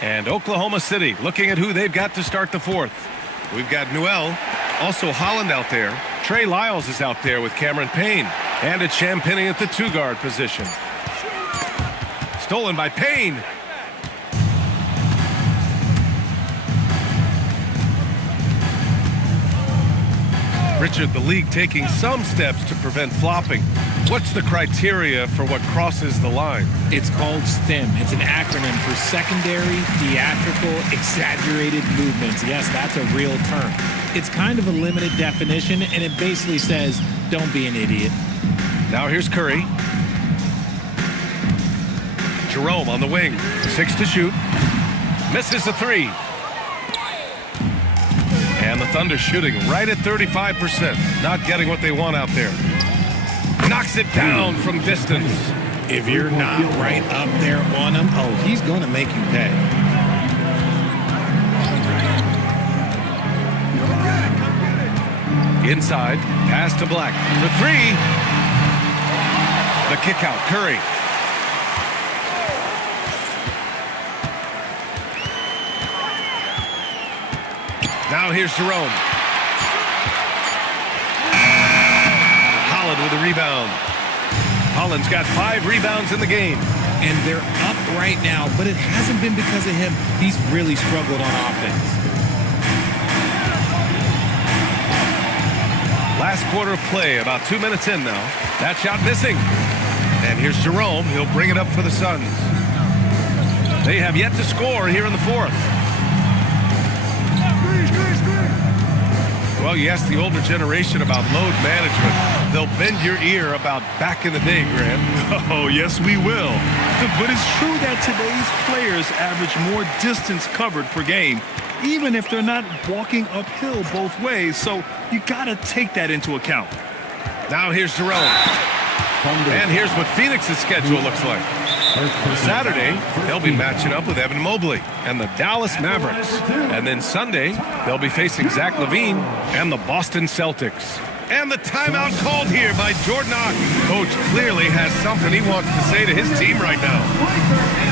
And Oklahoma City looking at who they've got to start the fourth. We've got Newell, also Holland out there. Trey Lyles is out there with Cameron Payne. And it's Champagnie at the 2-guard position. Stolen by Payne. Richard, the league taking some steps to prevent flopping. What's the criteria for what crosses the line? It's called STEM. It's an acronym for secondary, theatrical, exaggerated movements. Yes, that's a real term. It's kind of a limited definition, and it basically says, don't be an idiot. Now here's Curry. Jerome on the wing. 6 to shoot. Misses the 3. And the Thunder shooting right at 35%. Not getting what they want out there. Knocks it down from distance. If you're not right up there on him, oh, he's going to make you pay. Inside. Pass to Black. For 3. The kick out. Curry. Now here's Jerome. Holland with a rebound. Holland's got 5 rebounds in the game. And they're up right now, but it hasn't been because of him. He's really struggled on offense. Last quarter of play, about 2 minutes in now. That shot missing. And here's Jerome. He'll bring it up for the Suns. They have yet to score here in the 4th. Well, you ask the older generation about load management. They'll bend your ear about back in the day, Grant. Oh, yes, we will. But it's true that today's players average more distance covered per game, even if they're not walking uphill both ways. So you got to take that into account. Now here's Jerome. And here's what Phoenix's schedule looks like. Saturday, they'll be matching up with Evan Mobley and the Dallas Mavericks. And then Sunday, they'll be facing Zach LaVine and the Boston Celtics. And the timeout called here by Jordan Ott. Coach clearly has something he wants to say to his team right now.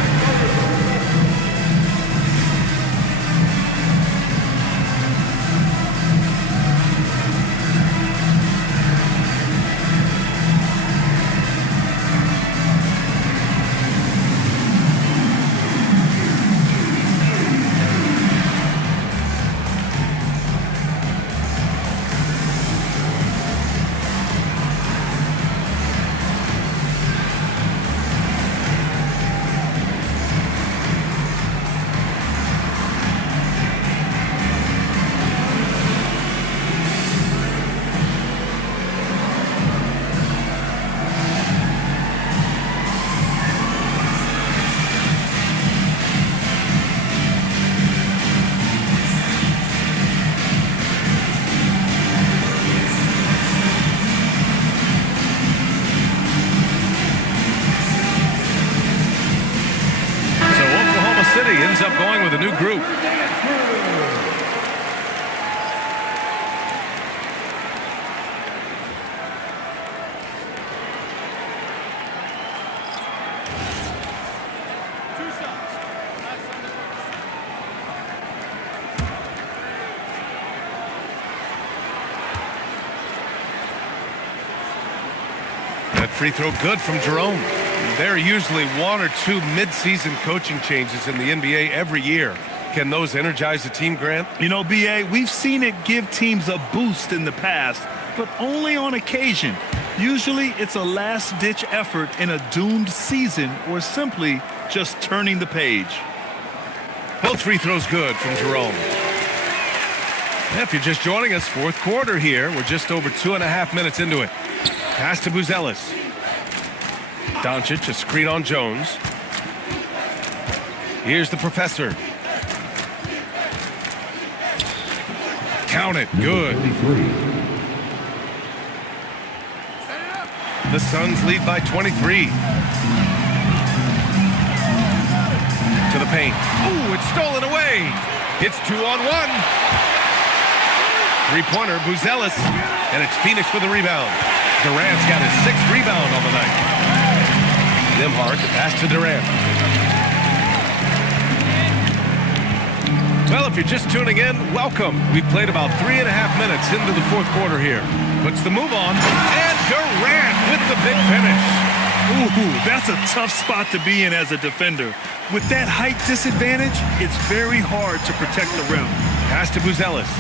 Ends up going with a new group. That free throw good from Jerome. There are usually 1 or 2 mid-season coaching changes in the NBA every year. Can those energize the team, Grant? You know, B.A., we've seen it give teams a boost in the past, but only on occasion. Usually it's a last-ditch effort in a doomed season or simply just turning the page. Both free throws good from Jerome. If you're just joining us, 4th quarter here. We're just over 2.5 minutes into it. Pass to Buzelis. Doncic, a screen on Jones. Here's the professor. Count it. Good. The Suns lead by 23. To the paint. Ooh, it's stolen away. It's 2-on-1. Three-pointer, Buzelis. And it's Phoenix with the rebound. Durant's got his 6th rebound on the night. Nimhard to pass to Durant. Well, if you're just tuning in, welcome. We've played about 3.5 minutes into the 4th quarter here. Puts the move on, and Durant with the big finish. Ooh, that's a tough spot to be in as a defender. With that height disadvantage, it's very hard to protect the rim. Pass to Buzelis.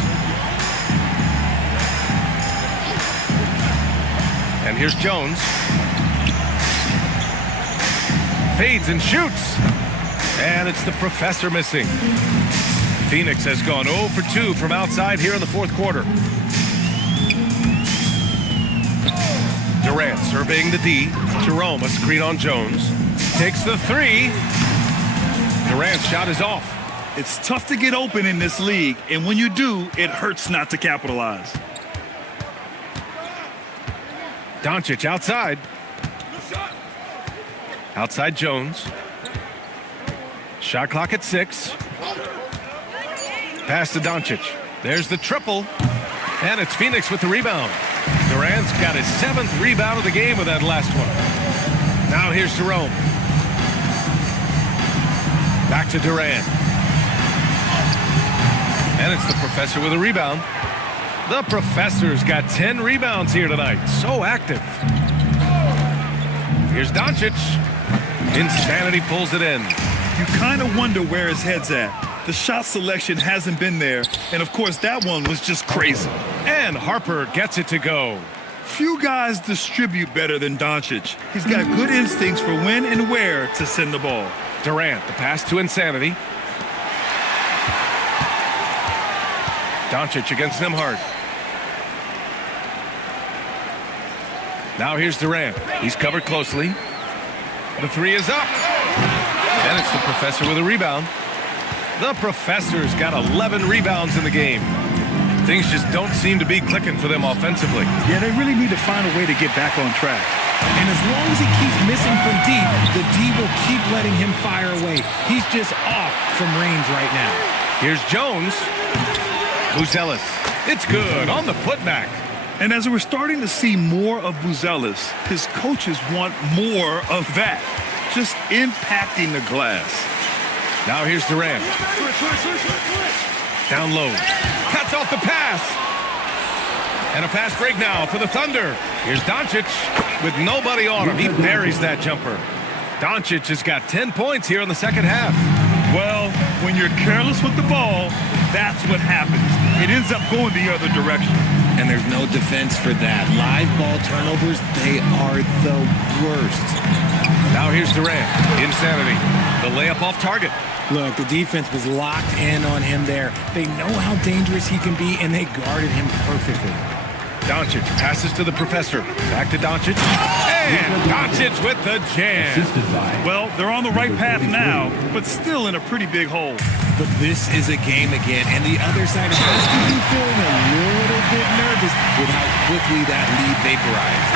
And here's Jones. Fades and shoots. And it's the professor missing. Phoenix has gone 0 for 2 from outside here in the fourth quarter. Durant surveying the D. Jerome, a screen on Jones. Takes the three. Durant's shot is off. It's tough to get open in this league, and when you do, it hurts not to capitalize. Doncic outside. Outside Jones. Shot clock at 6. Pass to Doncic. There's the triple. And it's Phoenix with the rebound. Durant's got his 7th rebound of the game with that last one. Now here's Jerome. Back to Durant. And it's the professor with a rebound. The professor's got 10 rebounds here tonight. So active. Here's Doncic. Insanity pulls it in. You kind of wonder where his head's at. The shot selection hasn't been there, and of course that one was just crazy. And Harper gets it to go. Few guys distribute better than Doncic. He's got good instincts for when and where to send the ball. Durant, the pass to Insanity. Doncic against Nembhard. Now here's Durant. He's covered closely. The three is up. And it's the professor with a rebound. The professor's got 11 rebounds in the game. Things just don't seem to be clicking for them offensively. Yeah, they really need to find a way to get back on track. And as long as he keeps missing from deep, the D will keep letting him fire away. He's just off from range right now. Here's Jones. Buzelis. It's good on the putback. And as we're starting to see more of Buzelis, his coaches want more of that. Just impacting the glass. Now here's Durant. Down low. Cuts off the pass. And a fast break now for the Thunder. Here's Doncic with nobody on him. He buries that jumper. Doncic has got 10 points here in the second half. Well, when you're careless with the ball, that's what happens. It ends up going the other direction. And there's no defense for that. Live ball turnovers, they are the worst. Now here's Durant. Insanity. The layup off target. Look, the defense was locked in on him there. They know how dangerous he can be, and they guarded him perfectly. Doncic passes to the professor. Back to Doncic. And Doncic with the jam. Well, they're on the right path now, but still in a pretty big hole. But this is a game again, and the other side has to be feeling a little bit nervous with how quickly that lead vaporized.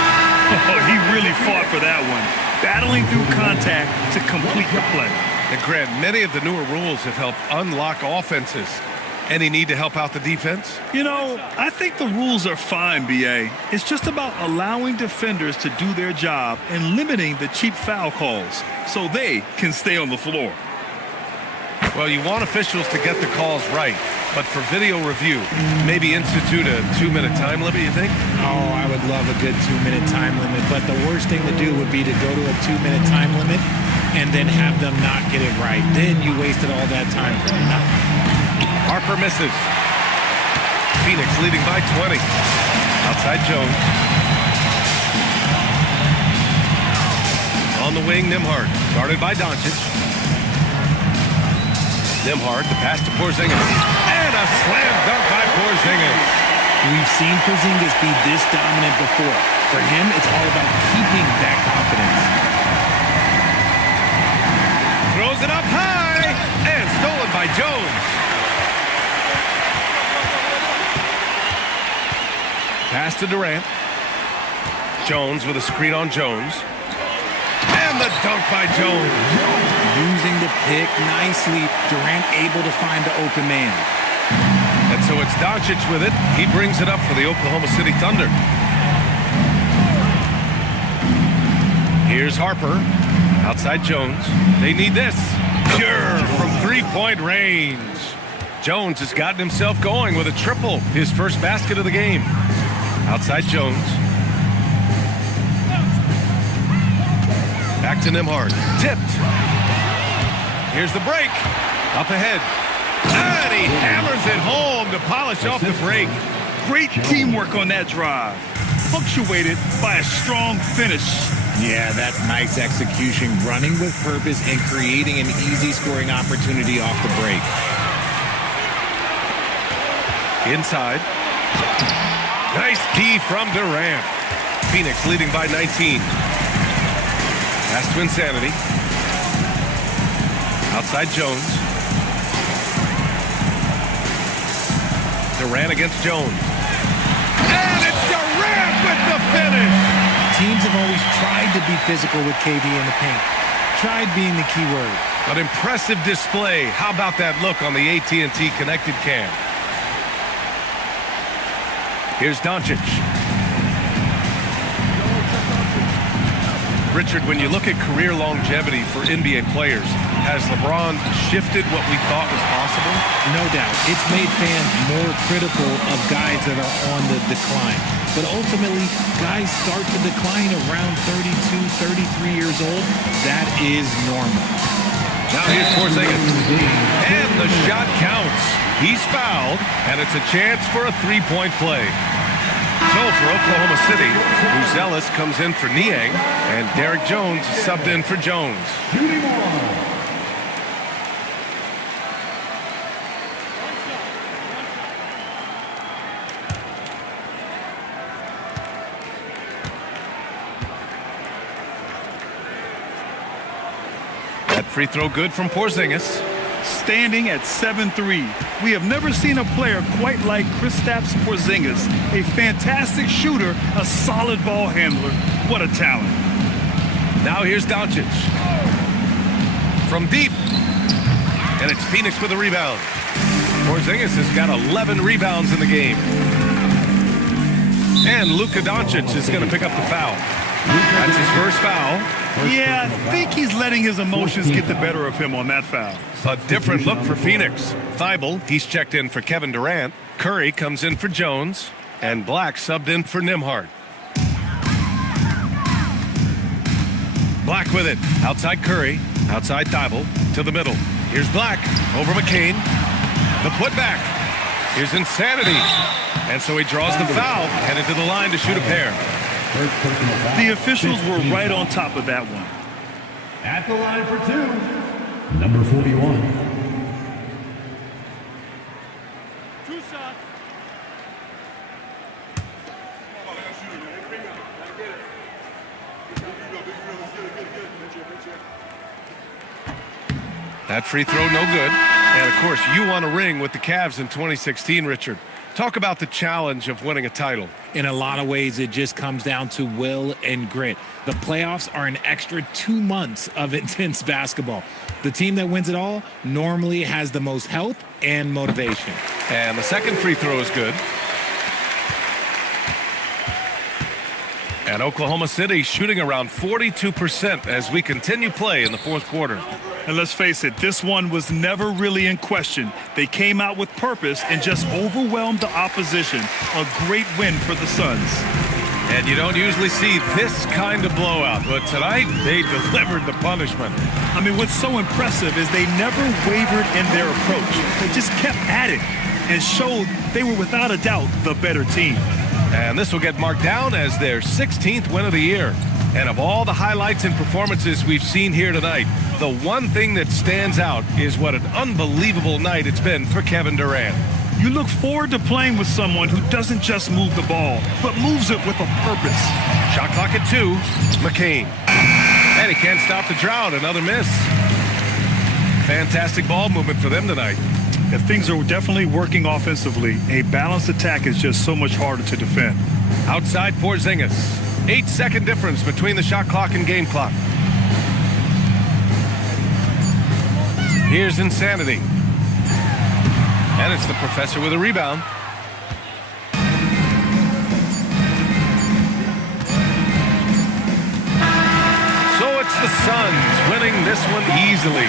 Oh, he really fought for that one, battling through contact to complete the play. And Grant, many of the newer rules have helped unlock offenses. Any need to help out the defense? You know, I think the rules are fine, B.A. It's just about allowing defenders to do their job and limiting the cheap foul calls so they can stay on the floor. Well, you want officials to get the calls right, but for video review, maybe institute a 2-minute time limit, you think? Oh, I would love a good 2-minute time limit, but the worst thing to do would be to go to a 2-minute time limit and then have them not get it right. Then you wasted all that time for nothing. Harper misses. Phoenix leading by 20. Outside Jones. On the wing, Nembhard. Guarded by Doncic. Nembhard, the pass to Porzingis. And a slam dunk by Porzingis. We've seen Porzingis be this dominant before. For him, it's all about keeping that confidence. Throws it up high. And stolen by Jones. Pass to Durant. Jones with a screen on Jones. And the dunk by Jones. Using the pick nicely. Durant able to find the open man. And so it's Doncic with it. He brings it up for the Oklahoma City Thunder. Here's Harper. Outside Jones. They need this. Pure from three-point range. Jones has gotten himself going with a triple. His first basket of the game. Outside Jones. Back to Nimhard. Tipped. Here's the break. Up ahead. And he hammers it home to polish off the break. Great teamwork on that drive. Punctuated by a strong finish. Yeah, that's nice execution, running with purpose and creating an easy scoring opportunity off the break. Inside. Nice D from Durant. Phoenix leading by 19. Pass to Insanity. Outside Jones. Durant against Jones. And it's Durant with the finish. Teams have always tried to be physical with KD in the paint. Tried being the key word. An impressive display. How about that look on the AT&T connected cam? Here's Doncic. Richard, when you look at career longevity for NBA players, has LeBron shifted what we thought was possible? No doubt. It's made fans more critical of guys that are on the decline. But ultimately, guys start to decline around 32, 33 years old. That is normal. Now here's Porzingis. And the shot counts. He's fouled, and it's a chance for a three-point play. So for Oklahoma City, Buzelis comes in for Niang, and Derek Jones subbed in for Jones. That free throw good from Porzingis. Standing at 7'3", we have never seen a player quite like Kristaps Porzingis. A fantastic shooter, a solid ball handler. What a talent. Now here's Doncic. From deep. And it's Phoenix with a rebound. Porzingis has got 11 rebounds in the game. And Luka Doncic is going to pick up the foul. That's his first foul. Yeah, I think he's letting his emotions get the better of him on that foul. A different look for Phoenix. Thibault, he's checked in for Kevin Durant. Curry comes in for Jones. And Black subbed in for Nimhard. Black with it. Outside Curry. Outside Thibault. To the middle. Here's Black. Over McCain. The putback. Here's Insanity. And so he draws the foul. Headed to the line to shoot a pair. The officials were right on top of that one. At the line for two, number 41. Two shots. That free throw, no good. And, of course, you won a ring with the Cavs in 2016, Richard. Talk about the challenge of winning a title. In a lot of ways, it just comes down to will and grit. The playoffs are an extra 2 months of intense basketball. The team that wins it all normally has the most health and motivation. And the second free throw is good. And Oklahoma City shooting around 42% as we continue play in the fourth quarter. And let's face it, this one was never really in question. They came out with purpose and just overwhelmed the opposition. A great win for the Suns. And you don't usually see this kind of blowout, but tonight they delivered the punishment. I mean, what's so impressive is they never wavered in their approach. They just kept at it and showed they were without a doubt the better team. And this will get marked down as their 16th win of the year. And of all the highlights and performances we've seen here tonight, the one thing that stands out is what an unbelievable night it's been for Kevin Durant. You look forward to playing with someone who doesn't just move the ball, but moves it with a purpose. Shot clock at 2, McCain. And he can't stop the drought, another miss. Fantastic ball movement for them tonight. If things are definitely working offensively, a balanced attack is just so much harder to defend. Outside Porzingis. 8-second difference between the shot clock and game clock. Here's Insanity. And it's the professor with a rebound. So it's the Suns winning this one easily.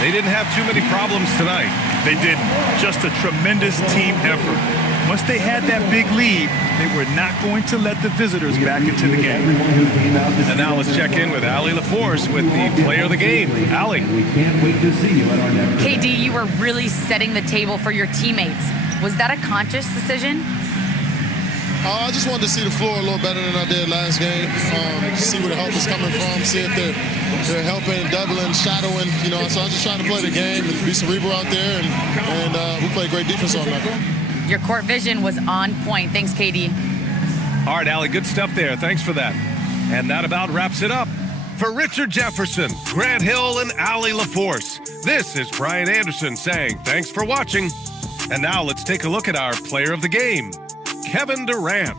They didn't have too many problems tonight. They didn't. Just a tremendous team effort. Once they had that big lead, they were not going to let the visitors back into the game. And now let's check in with Allie LaForce with the player of the game. Allie. We can't wait to see you at our next. KD, you were really setting the table for your teammates. Was that a conscious decision? I just wanted to see the floor a little better than I did last game. See where the help is coming from, see if they're helping, doubling, shadowing. So I'm just trying to play the game and be cerebral out there, and we play great defense on that. Your court vision was on point. Thanks, KD. All right, Allie, good stuff there. Thanks for that. And that about wraps it up. For Richard Jefferson, Grant Hill, and Allie LaForce, this is Brian Anderson saying thanks for watching. And now let's take a look at our player of the game, Kevin Durant.